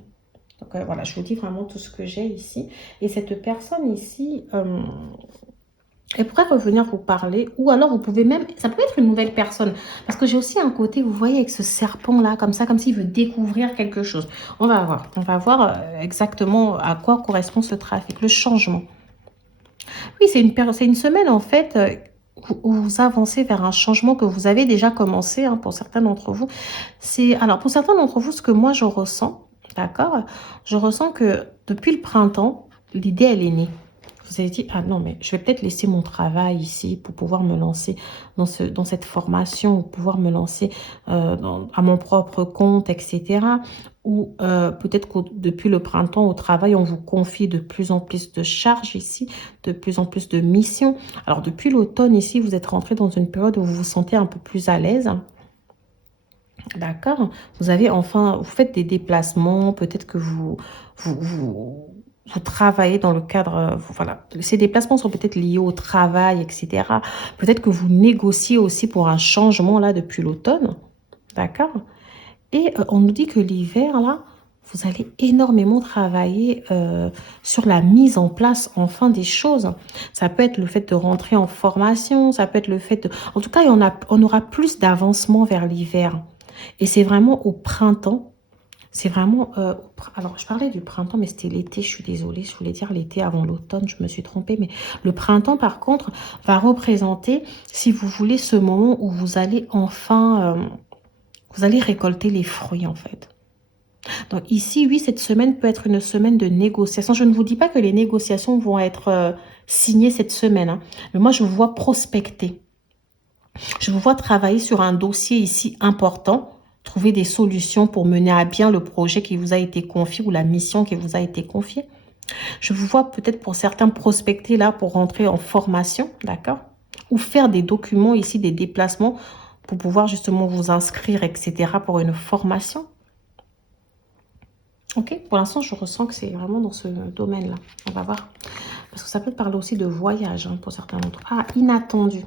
Donc voilà, je vous dis vraiment tout ce que j'ai ici. Et cette personne ici, elle pourrait revenir vous parler. Ou alors vous pouvez même, ça peut être une nouvelle personne. Parce que j'ai aussi un côté, vous voyez, avec ce serpent-là, comme ça, comme s'il veut découvrir quelque chose. On va voir. On va voir exactement à quoi correspond ce trafic, le changement. Oui, c'est une semaine en fait où vous avancez vers un changement que vous avez déjà commencé, hein, pour certains d'entre vous. Alors pour certains d'entre vous, ce que moi je ressens, d'accord, je ressens que depuis le printemps, l'idée elle est née. Vous avez dit, ah non, mais je vais peut-être laisser mon travail ici pour pouvoir me lancer dans cette formation, ou pouvoir me lancer à mon propre compte, etc. Ou peut-être que depuis le printemps au travail, on vous confie de plus en plus de charges ici, de plus en plus de missions. Alors depuis l'automne ici, vous êtes rentré dans une période où vous vous sentez un peu plus à l'aise. D'accord? Vous avez enfin, vous faites des déplacements, peut-être que vous travaillez dans le cadre, voilà. Ces déplacements sont peut-être liés au travail, etc. Peut-être que vous négociez aussi pour un changement là depuis l'automne. D'accord? Et on nous dit que l'hiver, là, vous allez énormément travailler sur la mise en place, enfin, des choses. Ça peut être le fait de rentrer en formation, ça peut être le fait de... En tout cas, on aura plus d'avancement vers l'hiver. Et c'est vraiment au printemps. C'est vraiment... alors, je parlais du printemps, mais c'était l'été, je suis désolée. Je voulais dire l'été avant l'automne, je me suis trompée. Mais le printemps, par contre, va représenter, si vous voulez, ce moment où vous allez enfin... vous allez récolter les fruits, en fait. Donc ici, oui, cette semaine peut être une semaine de négociation. Je ne vous dis pas que les négociations vont être signées cette semaine, hein, mais moi, je vous vois prospecter. Je vous vois travailler sur un dossier ici important, trouver des solutions pour mener à bien le projet qui vous a été confié ou la mission qui vous a été confiée. Je vous vois peut-être pour certains prospecter là pour rentrer en formation, d'accord? Ou faire des documents ici, des déplacements pour pouvoir justement vous inscrire, etc. pour une formation. Ok, pour l'instant, je ressens que c'est vraiment dans ce domaine-là. On va voir. Parce que ça peut parler aussi de voyage hein, pour certains d'entre vous. Ah, inattendu.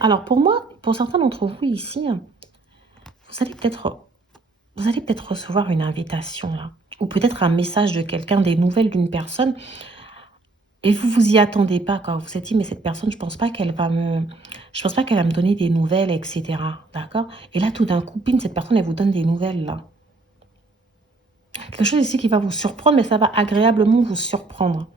Alors, pour moi, pour certains d'entre vous ici, vous allez peut-être recevoir une invitation là. Ou peut-être un message de quelqu'un, des nouvelles d'une personne. Et vous vous y attendez pas quand vous vous êtes dit, mais cette personne, je pense pas qu'elle va me donner des nouvelles, etc. D'accord? Et là, tout d'un coup, pin, cette personne, elle vous donne des nouvelles là. Quelque chose ici qui va vous surprendre, mais ça va agréablement vous surprendre.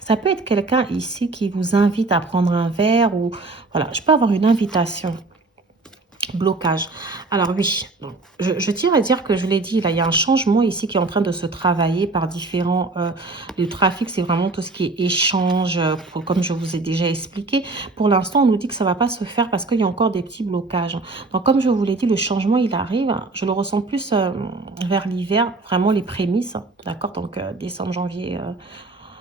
Ça peut être quelqu'un ici qui vous invite à prendre un verre ou... Voilà, je peux avoir une invitation. Blocage. Alors oui, je tiens à dire que je l'ai dit, là, il y a un changement ici qui est en train de se travailler par différents... le trafic, c'est vraiment tout ce qui est échange, comme je vous ai déjà expliqué. Pour l'instant, on nous dit que ça ne va pas se faire parce qu'il y a encore des petits blocages. Donc, comme je vous l'ai dit, le changement, il arrive. Je le ressens plus vers l'hiver, vraiment les prémices, d'accord? Donc, décembre, janvier...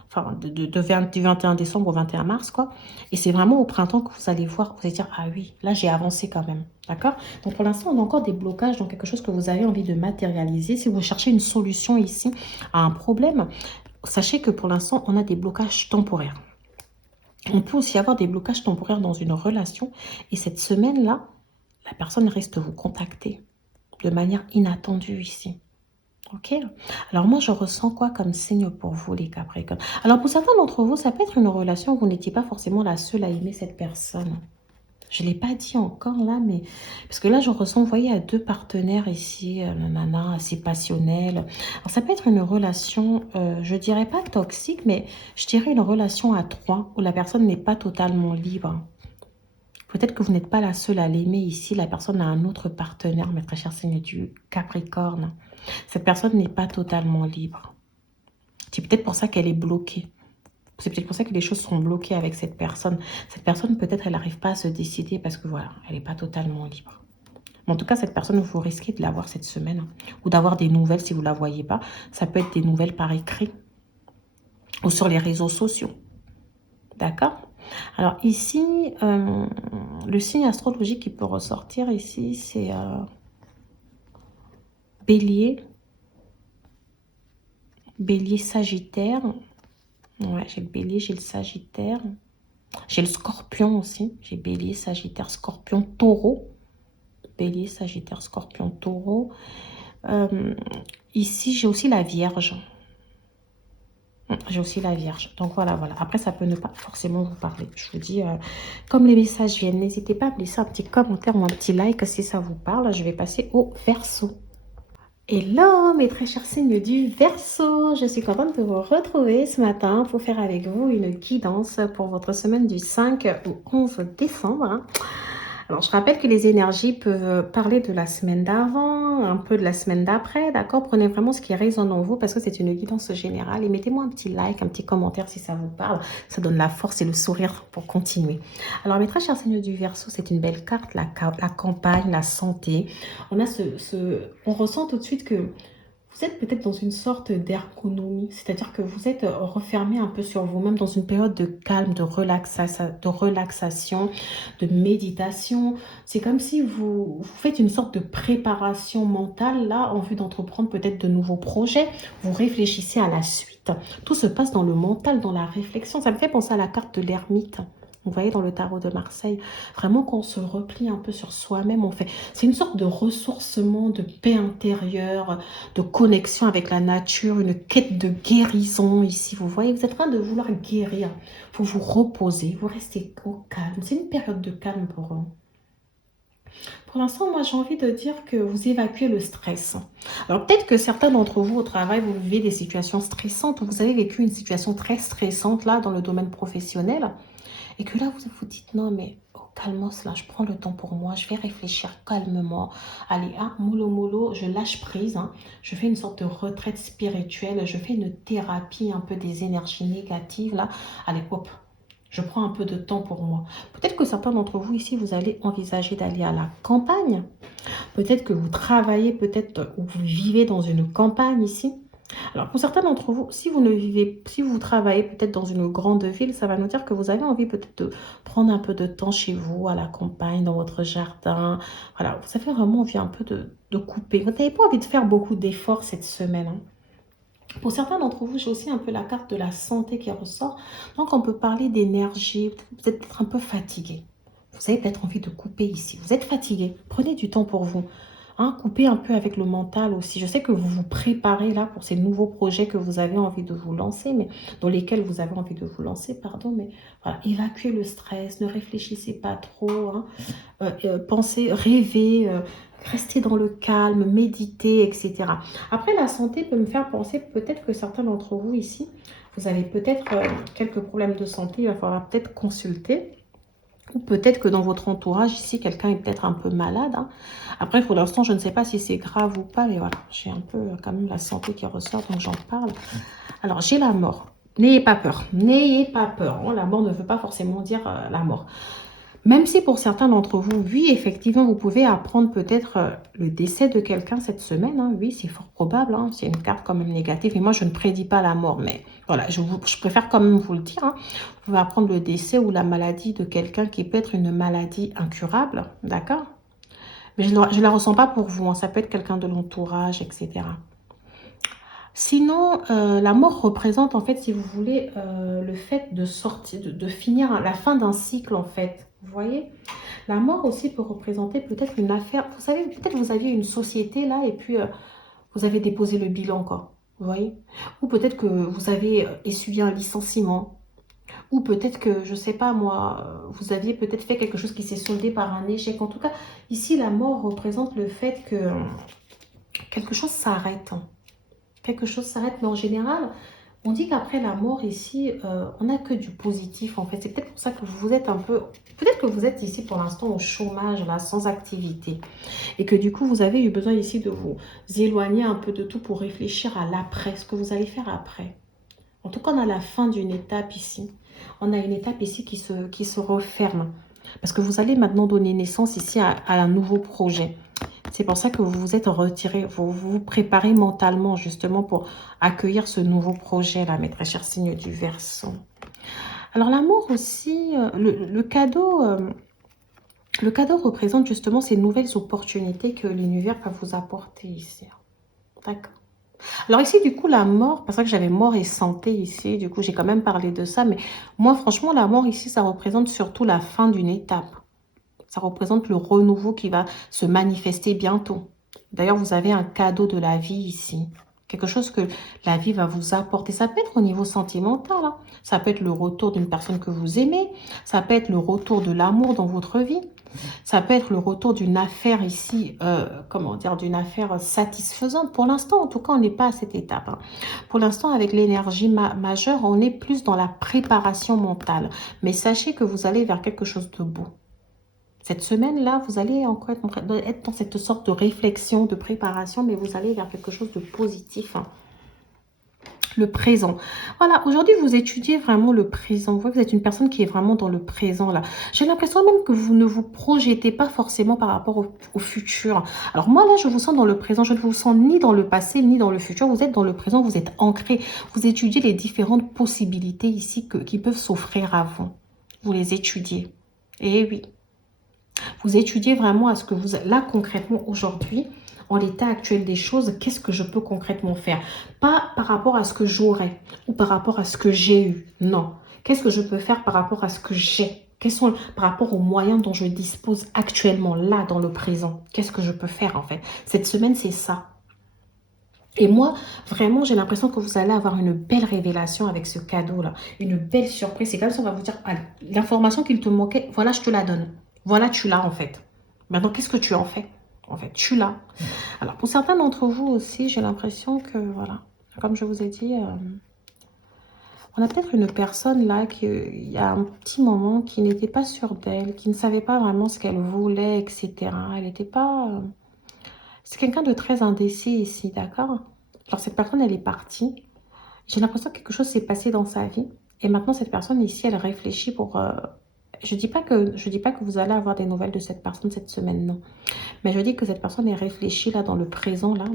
enfin, du 21 décembre au 21 mars, quoi. Et c'est vraiment au printemps que vous allez voir, vous allez dire, ah oui, là, j'ai avancé quand même, d'accord? Donc, pour l'instant, on a encore des blocages dans quelque chose que vous avez envie de matérialiser. Si vous cherchez une solution ici à un problème, sachez que pour l'instant, on a des blocages temporaires. On peut aussi avoir des blocages temporaires dans une relation. Et cette semaine-là, la personne risque de vous contacter de manière inattendue ici. Ok, alors moi je ressens quoi comme signe pour vous les Capricornes? Alors pour certains d'entre vous, ça peut être une relation où vous n'étiez pas forcément la seule à aimer cette personne. Je ne l'ai pas dit encore là, mais... Parce que là je ressens, vous voyez, à deux partenaires ici, nanana, assez passionnels. Alors ça peut être une relation, je dirais pas toxique, mais je dirais une relation à trois, où la personne n'est pas totalement libre. Peut-être que vous n'êtes pas la seule à l'aimer ici, la personne a un autre partenaire, mes très chers signes du Capricorne. Cette personne n'est pas totalement libre. C'est peut-être pour ça qu'elle est bloquée. C'est peut-être pour ça que les choses sont bloquées avec cette personne. Cette personne, peut-être, elle n'arrive pas à se décider parce que voilà, elle n'est pas totalement libre. Mais en tout cas, cette personne, vous risquez de la voir cette semaine. Ou d'avoir des nouvelles si vous ne la voyez pas. Ça peut être des nouvelles par écrit. Ou sur les réseaux sociaux. D'accord? Alors ici, le signe astrologique qui peut ressortir ici, c'est Bélier. Bélier Sagittaire. Ouais, j'ai le Bélier, j'ai le Sagittaire. J'ai le Scorpion aussi. J'ai Bélier, Sagittaire, Scorpion, Taureau. Bélier, Sagittaire, Scorpion, Taureau. Ici, j'ai aussi la Vierge. J'ai aussi la Vierge. Donc voilà, voilà. Après, ça peut ne pas forcément vous parler. Je vous dis, comme les messages viennent, n'hésitez pas à me laisser un petit commentaire ou un petit like si ça vous parle. Je vais passer au Verseau. Hello mes très chers signes du Verseau, je suis contente de vous retrouver ce matin pour faire avec vous une guidance pour votre semaine du 5 au 11 décembre. Alors je rappelle que les énergies peuvent parler de la semaine d'avant, un peu de la semaine d'après, d'accord? Prenez vraiment ce qui résonne en vous parce que c'est une guidance générale et mettez-moi un petit like, un petit commentaire si ça vous parle, ça donne la force et le sourire pour continuer. Alors mes très chers signes du Verseau, c'est une belle carte, la campagne, la santé. On a on ressent tout de suite que vous êtes peut-être dans une sorte d'ergonomie, c'est-à-dire que vous êtes refermé un peu sur vous-même dans une période de calme, de relaxation, de méditation. C'est comme si vous faites une sorte de préparation mentale là en vue d'entreprendre peut-être de nouveaux projets. Vous réfléchissez à la suite. Tout se passe dans le mental, dans la réflexion. Ça me fait penser à la carte de l'ermite. Vous voyez dans le tarot de Marseille, vraiment quand on se replie un peu sur soi-même, on fait... C'est une sorte de ressourcement, de paix intérieure, de connexion avec la nature, une quête de guérison ici. Vous voyez, vous êtes en train de vouloir guérir. Vous vous reposez, vous restez au calme. C'est une période de calme pour eux. Pour l'instant, moi, j'ai envie de dire que vous évacuez le stress. Alors, peut-être que certains d'entre vous au travail, vous vivez des situations stressantes. Vous avez vécu une situation très stressante là dans le domaine professionnel. Et que là, vous vous dites, non, mais oh, calmos, là, je prends le temps pour moi, je vais réfléchir calmement. Allez, hein, mollo, mollo, je lâche prise. Hein. Je fais une sorte de retraite spirituelle. Je fais une thérapie un peu des énergies négatives, là. Allez, hop, Je prends un peu de temps pour moi. Peut-être que certains d'entre vous ici, vous allez envisager d'aller à la campagne. Peut-être que vous travaillez, peut-être ou vous vivez dans une campagne ici. Alors, pour certains d'entre vous, si vous ne vivez, si vous travaillez peut-être dans une grande ville, ça va nous dire que vous avez envie peut-être de prendre un peu de temps chez vous, à la campagne, dans votre jardin. Voilà, vous avez vraiment envie un peu de couper. Vous n'avez pas envie de faire beaucoup d'efforts cette semaine, hein. Pour certains d'entre vous, j'ai aussi un peu la carte de la santé qui ressort. Donc, on peut parler d'énergie. Vous êtes peut-être un peu fatigué. Vous avez peut-être envie de couper ici. Vous êtes fatigué. Prenez du temps pour vous. Hein, coupez un peu avec le mental aussi. Je sais que vous vous préparez là pour ces nouveaux projets que vous avez envie de vous lancer, mais dans lesquels vous avez envie de vous lancer, pardon. Mais voilà, évacuez le stress. Ne réfléchissez pas trop, hein. Pensez, rêver, rester dans le calme, méditer, etc. Après, la santé peut me faire penser peut-être que certains d'entre vous ici, vous avez peut-être quelques problèmes de santé, il va falloir peut-être consulter. Ou peut-être que dans votre entourage ici, quelqu'un est peut-être un peu malade, hein. Après, pour l'instant, je ne sais pas si c'est grave ou pas, mais voilà, j'ai un peu quand même la santé qui ressort, donc j'en parle. Alors, j'ai la mort. N'ayez pas peur, n'ayez pas peur, hein. La mort ne veut pas forcément dire la mort. Même si pour certains d'entre vous, oui, effectivement, vous pouvez apprendre peut-être le décès de quelqu'un cette semaine, hein. Oui, c'est fort probable, hein. C'est une carte quand même négative. Et moi, je ne prédis pas la mort, mais voilà, je préfère quand même vous le dire, hein. Vous pouvez apprendre le décès ou la maladie de quelqu'un qui peut être une maladie incurable, d'accord? Mais je ne la ressens pas pour vous, hein. Ça peut être quelqu'un de l'entourage, etc. Sinon, la mort représente en fait, si vous voulez, le fait de sortir, de finir la fin d'un cycle en fait. Vous voyez? La mort aussi peut représenter peut-être une affaire. Vous savez, peut-être vous aviez une société là et puis vous avez déposé le bilan quoi. Vous voyez? Ou peut-être que vous avez essuyé un licenciement. Ou peut-être que, je sais pas moi, vous aviez peut-être fait quelque chose qui s'est soldé par un échec. En tout cas, ici, la mort représente le fait que quelque chose s'arrête, hein. Quelque chose s'arrête, mais en général, on dit qu'après la mort ici, on n'a que du positif en fait. C'est peut-être pour ça que vous êtes un peu... Peut-être que vous êtes ici pour l'instant au chômage, là, sans activité. Et que du coup, vous avez eu besoin ici de vous éloigner un peu de tout pour réfléchir à l'après, ce que vous allez faire après. En tout cas, on a la fin d'une étape ici. On a une étape ici qui se referme. Parce que vous allez maintenant donner naissance ici à un nouveau projet. C'est pour ça que vous vous êtes retiré, vous vous préparez mentalement justement pour accueillir ce nouveau projet-là, mes très chers signes du Verseau. Alors l'amour aussi, le cadeau représente justement ces nouvelles opportunités que l'univers va vous apporter ici. D'accord. Alors ici, du coup, la mort, parce que j'avais mort et santé ici, du coup, j'ai quand même parlé de ça, mais moi, franchement, la mort ici, ça représente surtout la fin d'une étape. Ça représente le renouveau qui va se manifester bientôt. D'ailleurs, vous avez un cadeau de la vie ici. Quelque chose que la vie va vous apporter. Ça peut être au niveau sentimental, hein. Ça peut être le retour d'une personne que vous aimez. Ça peut être le retour de l'amour dans votre vie. Ça peut être le retour d'une affaire ici, comment dire, d'une affaire satisfaisante. Pour l'instant, en tout cas, on n'est pas à cette étape, hein. Pour l'instant, avec l'énergie majeure, on est plus dans la préparation mentale. Mais sachez que vous allez vers quelque chose de beau. Cette semaine-là, vous allez encore être dans cette sorte de réflexion, de préparation, mais vous allez vers quelque chose de positif, hein. Le présent. Voilà, aujourd'hui, vous étudiez vraiment le présent. Vous voyez que vous êtes une personne qui est vraiment dans le présent, là. J'ai l'impression même que vous ne vous projetez pas forcément par rapport au futur. Alors moi, là, je vous sens dans le présent. Je ne vous sens ni dans le passé, ni dans le futur. Vous êtes dans le présent, vous êtes ancré. Vous étudiez les différentes possibilités ici qui peuvent s'offrir à vous. Vous les étudiez. Et oui. Vous étudiez vraiment à ce que vous... Là, concrètement, aujourd'hui, en l'état actuel des choses, qu'est-ce que je peux concrètement faire? Pas par rapport à ce que j'aurais ou par rapport à ce que j'ai eu. Non. Qu'est-ce que je peux faire par rapport à ce que j'ai? Quels sont par rapport aux moyens dont je dispose actuellement, là, dans le présent? Qu'est-ce que je peux faire, en fait? Cette semaine, c'est ça. Et moi, vraiment, j'ai l'impression que vous allez avoir une belle révélation avec ce cadeau-là. Une belle surprise. C'est comme ça, on va vous dire, allez, l'information qu'il te manquait, voilà, je te la donne. Voilà, tu l'as en fait. Maintenant, qu'est-ce que tu en fais? En fait, tu l'as. Alors, pour certains d'entre vous aussi, j'ai l'impression que, voilà, comme je vous ai dit, on a peut-être une personne là qui, il y a un petit moment, qui n'était pas sûre d'elle, qui ne savait pas vraiment ce qu'elle voulait, etc. Elle n'était pas... C'est quelqu'un de très indécis ici, d'accord? Alors, cette personne, elle est partie. J'ai l'impression que quelque chose s'est passé dans sa vie. Et maintenant, cette personne ici, elle réfléchit pour... je dis pas que vous allez avoir des nouvelles de cette personne cette semaine, non. Mais je dis que cette personne est réfléchie là dans le présent, là,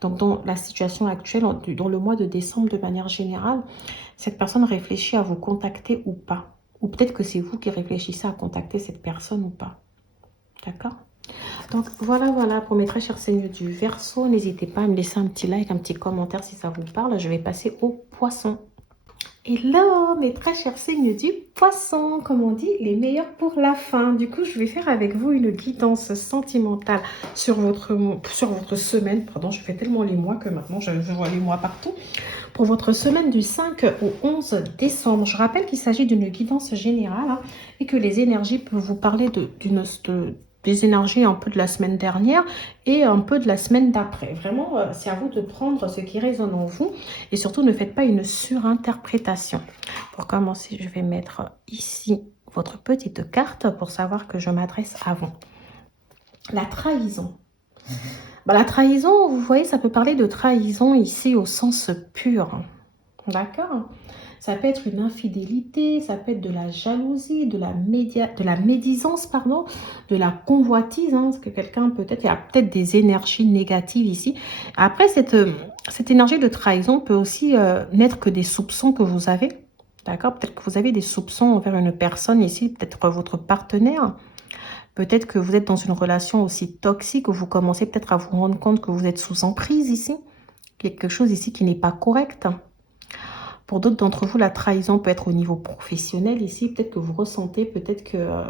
dans la situation actuelle, dans le mois de décembre de manière générale. Cette personne réfléchit à vous contacter ou pas. Ou peut-être que c'est vous qui réfléchissez à contacter cette personne ou pas. D'accord? Donc voilà, voilà, pour mes très chers signes du Verseau, n'hésitez pas à me laisser un petit like, un petit commentaire si ça vous parle. Je vais passer au Poisson. Hello mes très chers signes du Poisson, comme on dit, les meilleurs pour la fin. Du coup, je vais faire avec vous une guidance sentimentale sur votre semaine. Pardon, je fais tellement les mois que maintenant je vois les mois partout. Pour votre semaine du 5 au 11 décembre. Je rappelle qu'il s'agit d'une guidance générale hein, et que les énergies peuvent vous parler des énergies un peu de la semaine dernière et un peu de la semaine d'après. Vraiment, c'est à vous de prendre ce qui résonne en vous et surtout ne faites pas une surinterprétation. Pour commencer, je vais mettre ici votre petite carte pour savoir que je m'adresse à vous. La trahison. Bah, la trahison, vous voyez, ça peut parler de trahison ici au sens pur. D'accord? Ça peut être une infidélité, ça peut être de la jalousie, de la médisance, pardon, de la convoitise, hein, parce que quelqu'un peut-être, il y a peut-être des énergies négatives ici. Après, cette énergie de trahison peut aussi n'être que des soupçons que vous avez, d'accord? Peut-être que vous avez des soupçons envers une personne ici, peut-être votre partenaire. Peut-être que vous êtes dans une relation aussi toxique où vous commencez peut-être à vous rendre compte que vous êtes sous emprise ici. Quelque chose ici qui n'est pas correct. Pour d'autres d'entre vous, la trahison peut être au niveau professionnel ici. Peut-être que vous ressentez, peut-être que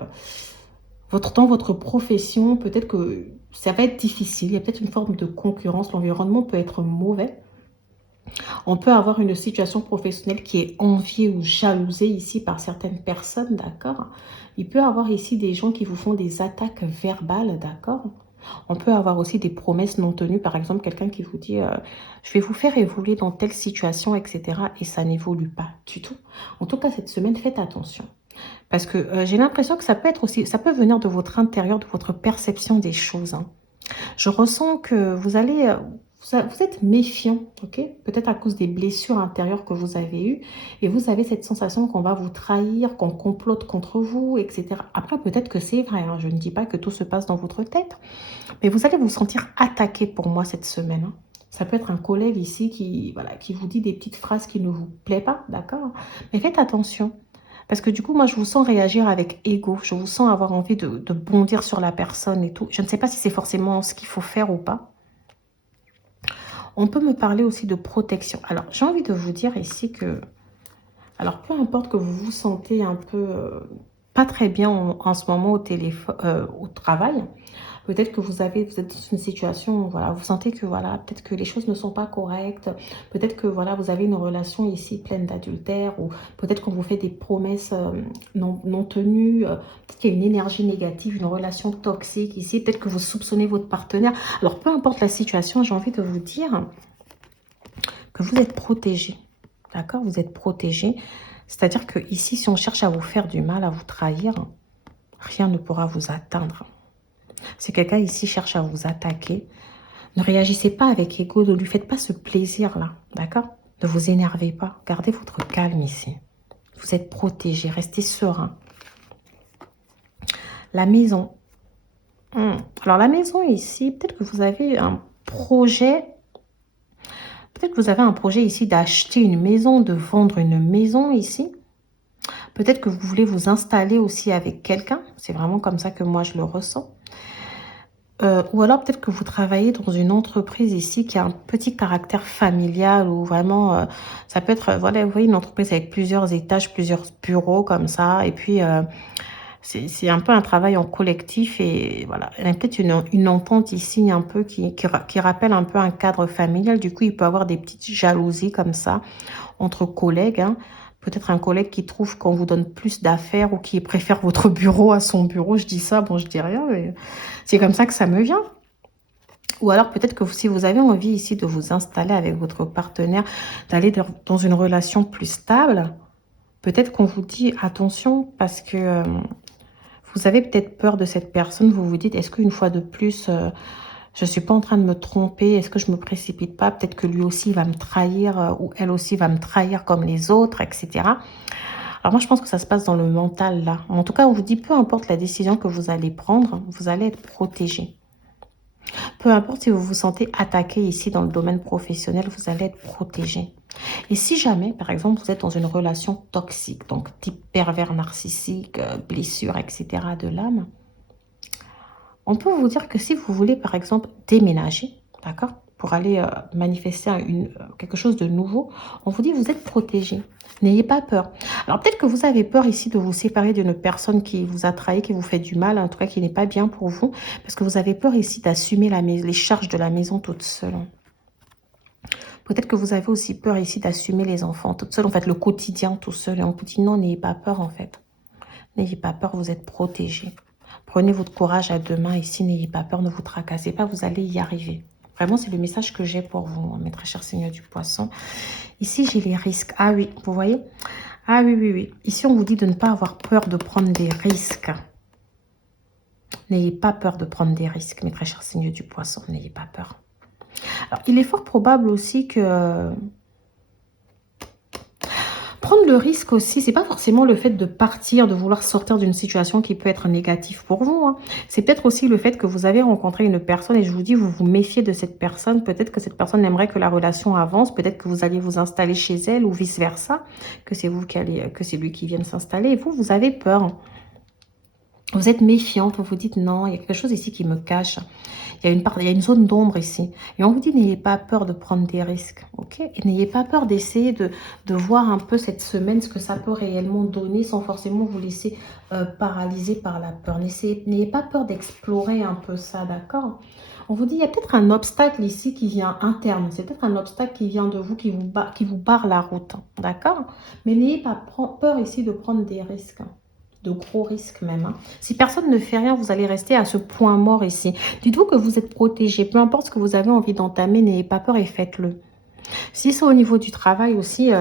dans votre profession, peut-être que ça va être difficile. Il y a peut-être une forme de concurrence. L'environnement peut être mauvais. On peut avoir une situation professionnelle qui est enviée ou jalousée ici par certaines personnes, d'accord? Il peut y avoir ici des gens qui vous font des attaques verbales, d'accord? On peut avoir aussi des promesses non tenues. Par exemple, quelqu'un qui vous dit je vais vous faire évoluer dans telle situation, etc. Et ça n'évolue pas du tout. En tout cas, cette semaine, faites attention. Parce que j'ai l'impression que ça peut être aussi, ça peut venir de votre intérieur, de votre perception des choses. Hein. Je ressens que vous allez, vous êtes méfiant, ok? Peut-être à cause des blessures intérieures que vous avez eues. Et vous avez cette sensation qu'on va vous trahir, qu'on complote contre vous, etc. Après, peut-être que c'est vrai. Hein, je ne dis pas que tout se passe dans votre tête. Mais vous allez vous sentir attaqué pour moi cette semaine. Hein. Ça peut être un collègue ici qui vous dit des petites phrases qui ne vous plaisent pas, d'accord? Mais faites attention. Parce que du coup, moi, je vous sens réagir avec ego. Je vous sens avoir envie de bondir sur la personne et tout. Je ne sais pas si c'est forcément ce qu'il faut faire ou pas. On peut me parler aussi de protection. Alors, j'ai envie de vous dire ici que... Alors, peu importe que vous vous sentez un peu pas très bien en ce moment au travail, peut-être que vous êtes dans une situation, voilà, vous sentez que voilà, peut-être que les choses ne sont pas correctes, peut-être que voilà, vous avez une relation ici pleine d'adultère, ou peut-être qu'on vous fait des promesses non tenues, peut-être qu'il y a une énergie négative, une relation toxique ici, peut-être que vous soupçonnez votre partenaire. Alors, peu importe la situation, j'ai envie de vous dire que vous êtes protégé. D'accord? Vous êtes protégé. C'est-à-dire que ici, si on cherche à vous faire du mal, à vous trahir, rien ne pourra vous atteindre. Si quelqu'un ici cherche à vous attaquer, ne réagissez pas avec ego, ne lui faites pas ce plaisir-là, d'accord? Ne vous énervez pas, gardez votre calme ici. Vous êtes protégé, restez serein. La maison. Alors la maison ici, peut-être que vous avez un projet, peut-être que vous avez un projet ici d'acheter une maison, de vendre une maison ici. Peut-être que vous voulez vous installer aussi avec quelqu'un, c'est vraiment comme ça que moi je le ressens. Ou alors peut-être que vous travaillez dans une entreprise ici qui a un petit caractère familial ou vraiment, ça peut être, voilà, vous voyez une entreprise avec plusieurs étages, plusieurs bureaux comme ça. Et puis, c'est un peu un travail en collectif et voilà. Il y a peut-être une entente ici un peu qui rappelle un peu un cadre familial. Du coup, il peut y avoir des petites jalousies comme ça entre collègues. Hein. Peut-être un collègue qui trouve qu'on vous donne plus d'affaires ou qui préfère votre bureau à son bureau. Je dis ça, bon, je dis rien, mais c'est comme ça que ça me vient. Ou alors peut-être que si vous avez envie ici de vous installer avec votre partenaire, d'aller dans une relation plus stable, peut-être qu'on vous dit attention parce que vous avez peut-être peur de cette personne. Vous vous dites, est-ce qu'une fois de plus, Je ne suis pas en train de me tromper. Est-ce que je ne me précipite pas? Peut-être que lui aussi va me trahir ou elle aussi va me trahir comme les autres, etc. Alors moi, je pense que ça se passe dans le mental là. En tout cas, on vous dit, peu importe la décision que vous allez prendre, vous allez être protégé. Peu importe si vous vous sentez attaqué ici dans le domaine professionnel, vous allez être protégé. Et si jamais, par exemple, vous êtes dans une relation toxique, donc type pervers narcissique, blessure, etc. de l'âme, on peut vous dire que si vous voulez, par exemple, déménager, d'accord, pour aller manifester quelque chose de nouveau, on vous dit vous êtes protégé. N'ayez pas peur. Alors peut-être que vous avez peur ici de vous séparer d'une personne qui vous a trahi, qui vous fait du mal, en tout cas qui n'est pas bien pour vous, parce que vous avez peur ici d'assumer les charges de la maison toute seule. Peut-être que vous avez aussi peur ici d'assumer les enfants toute seule, en fait le quotidien tout seul. Et on vous dit non, n'ayez pas peur en fait. N'ayez pas peur, vous êtes protégé. Prenez votre courage à deux mains ici, n'ayez pas peur, ne vous tracassez pas, vous allez y arriver. Vraiment, c'est le message que j'ai pour vous, mes très chers seigneurs du poisson. Ici, j'ai les risques. Ah oui, vous voyez? Ah oui, oui, oui. Ici, on vous dit de ne pas avoir peur de prendre des risques. N'ayez pas peur de prendre des risques, mes très chers seigneurs du poisson. N'ayez pas peur. Alors, il est fort probable aussi que... Prendre le risque aussi, c'est pas forcément le fait de partir, de vouloir sortir d'une situation qui peut être négative pour vous. Hein. C'est peut-être aussi le fait que vous avez rencontré une personne et je vous dis, vous vous méfiez de cette personne. Peut-être que cette personne aimerait que la relation avance. Peut-être que vous allez vous installer chez elle ou vice-versa. Que c'est vous qui allez, que c'est lui qui vienne s'installer. Et vous, vous avez peur. Vous êtes méfiante, vous vous dites non, il y a quelque chose ici qui me cache. Il y a une zone d'ombre ici. Et on vous dit, n'ayez pas peur de prendre des risques. Ok? Et n'ayez pas peur d'essayer de voir un peu cette semaine ce que ça peut réellement donner sans forcément vous laisser paralyser par la peur. N'ayez pas peur d'explorer un peu ça, d'accord? On vous dit, il y a peut-être un obstacle ici qui vient interne. C'est peut-être un obstacle qui vient de vous, qui vous barre la route. D'accord? Mais n'ayez pas peur ici de prendre des risques. De gros risques même. Hein. Si personne ne fait rien, vous allez rester à ce point mort ici. Dites-vous que vous êtes protégé. Peu importe ce que vous avez envie d'entamer, n'ayez pas peur et faites-le. Si c'est au niveau du travail aussi,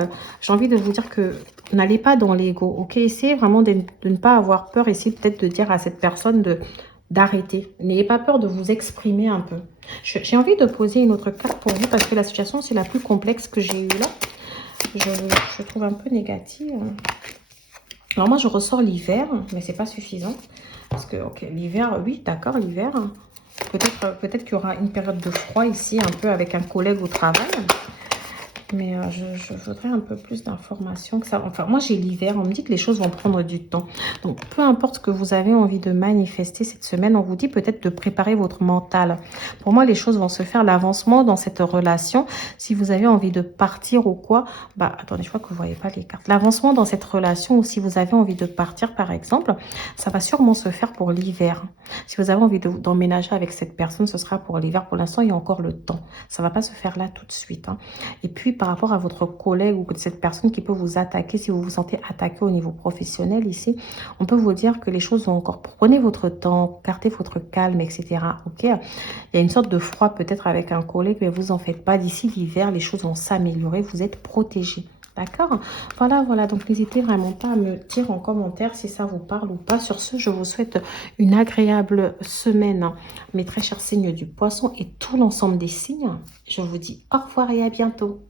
j'ai envie de vous dire que n'allez pas dans l'ego. Ok, essayez vraiment de ne pas avoir peur. Essayez peut-être de dire à cette personne d'arrêter. N'ayez pas peur de vous exprimer un peu. J'ai envie de poser une autre carte pour vous parce que la situation, c'est la plus complexe que j'ai eue là. Je trouve un peu négative. Alors moi, je ressors l'hiver, mais c'est pas suffisant. Parce que, ok, l'hiver, oui, d'accord, l'hiver. Peut-être qu'il y aura une période de froid ici, un peu avec un collègue au travail. Mais je voudrais un peu plus d'informations que ça. Enfin, moi, j'ai l'hiver. On me dit que les choses vont prendre du temps. Donc, peu importe ce que vous avez envie de manifester cette semaine, on vous dit peut-être de préparer votre mental. Pour moi, les choses vont se faire. L'avancement dans cette relation, si vous avez envie de partir ou quoi, bah, attendez, je crois que vous ne voyez pas les cartes. L'avancement dans cette relation, ou si vous avez envie de partir, par exemple, ça va sûrement se faire pour l'hiver. Si vous avez envie d'emménager avec cette personne, ce sera pour l'hiver. Pour l'instant, il y a encore le temps. Ça ne va pas se faire là tout de suite. Hein. Et puis, par rapport à votre collègue ou cette personne qui peut vous attaquer, si vous vous sentez attaqué au niveau professionnel ici, on peut vous dire que les choses vont encore... Prenez votre temps, gardez votre calme, etc. Ok? Il y a une sorte de froid peut-être avec un collègue, mais vous en faites pas. D'ici l'hiver, les choses vont s'améliorer. Vous êtes protégé. D'accord? Voilà, voilà. Donc, n'hésitez vraiment pas à me dire en commentaire si ça vous parle ou pas. Sur ce, je vous souhaite une agréable semaine, mes très chers signes du poisson et tout l'ensemble des signes. Je vous dis au revoir et à bientôt.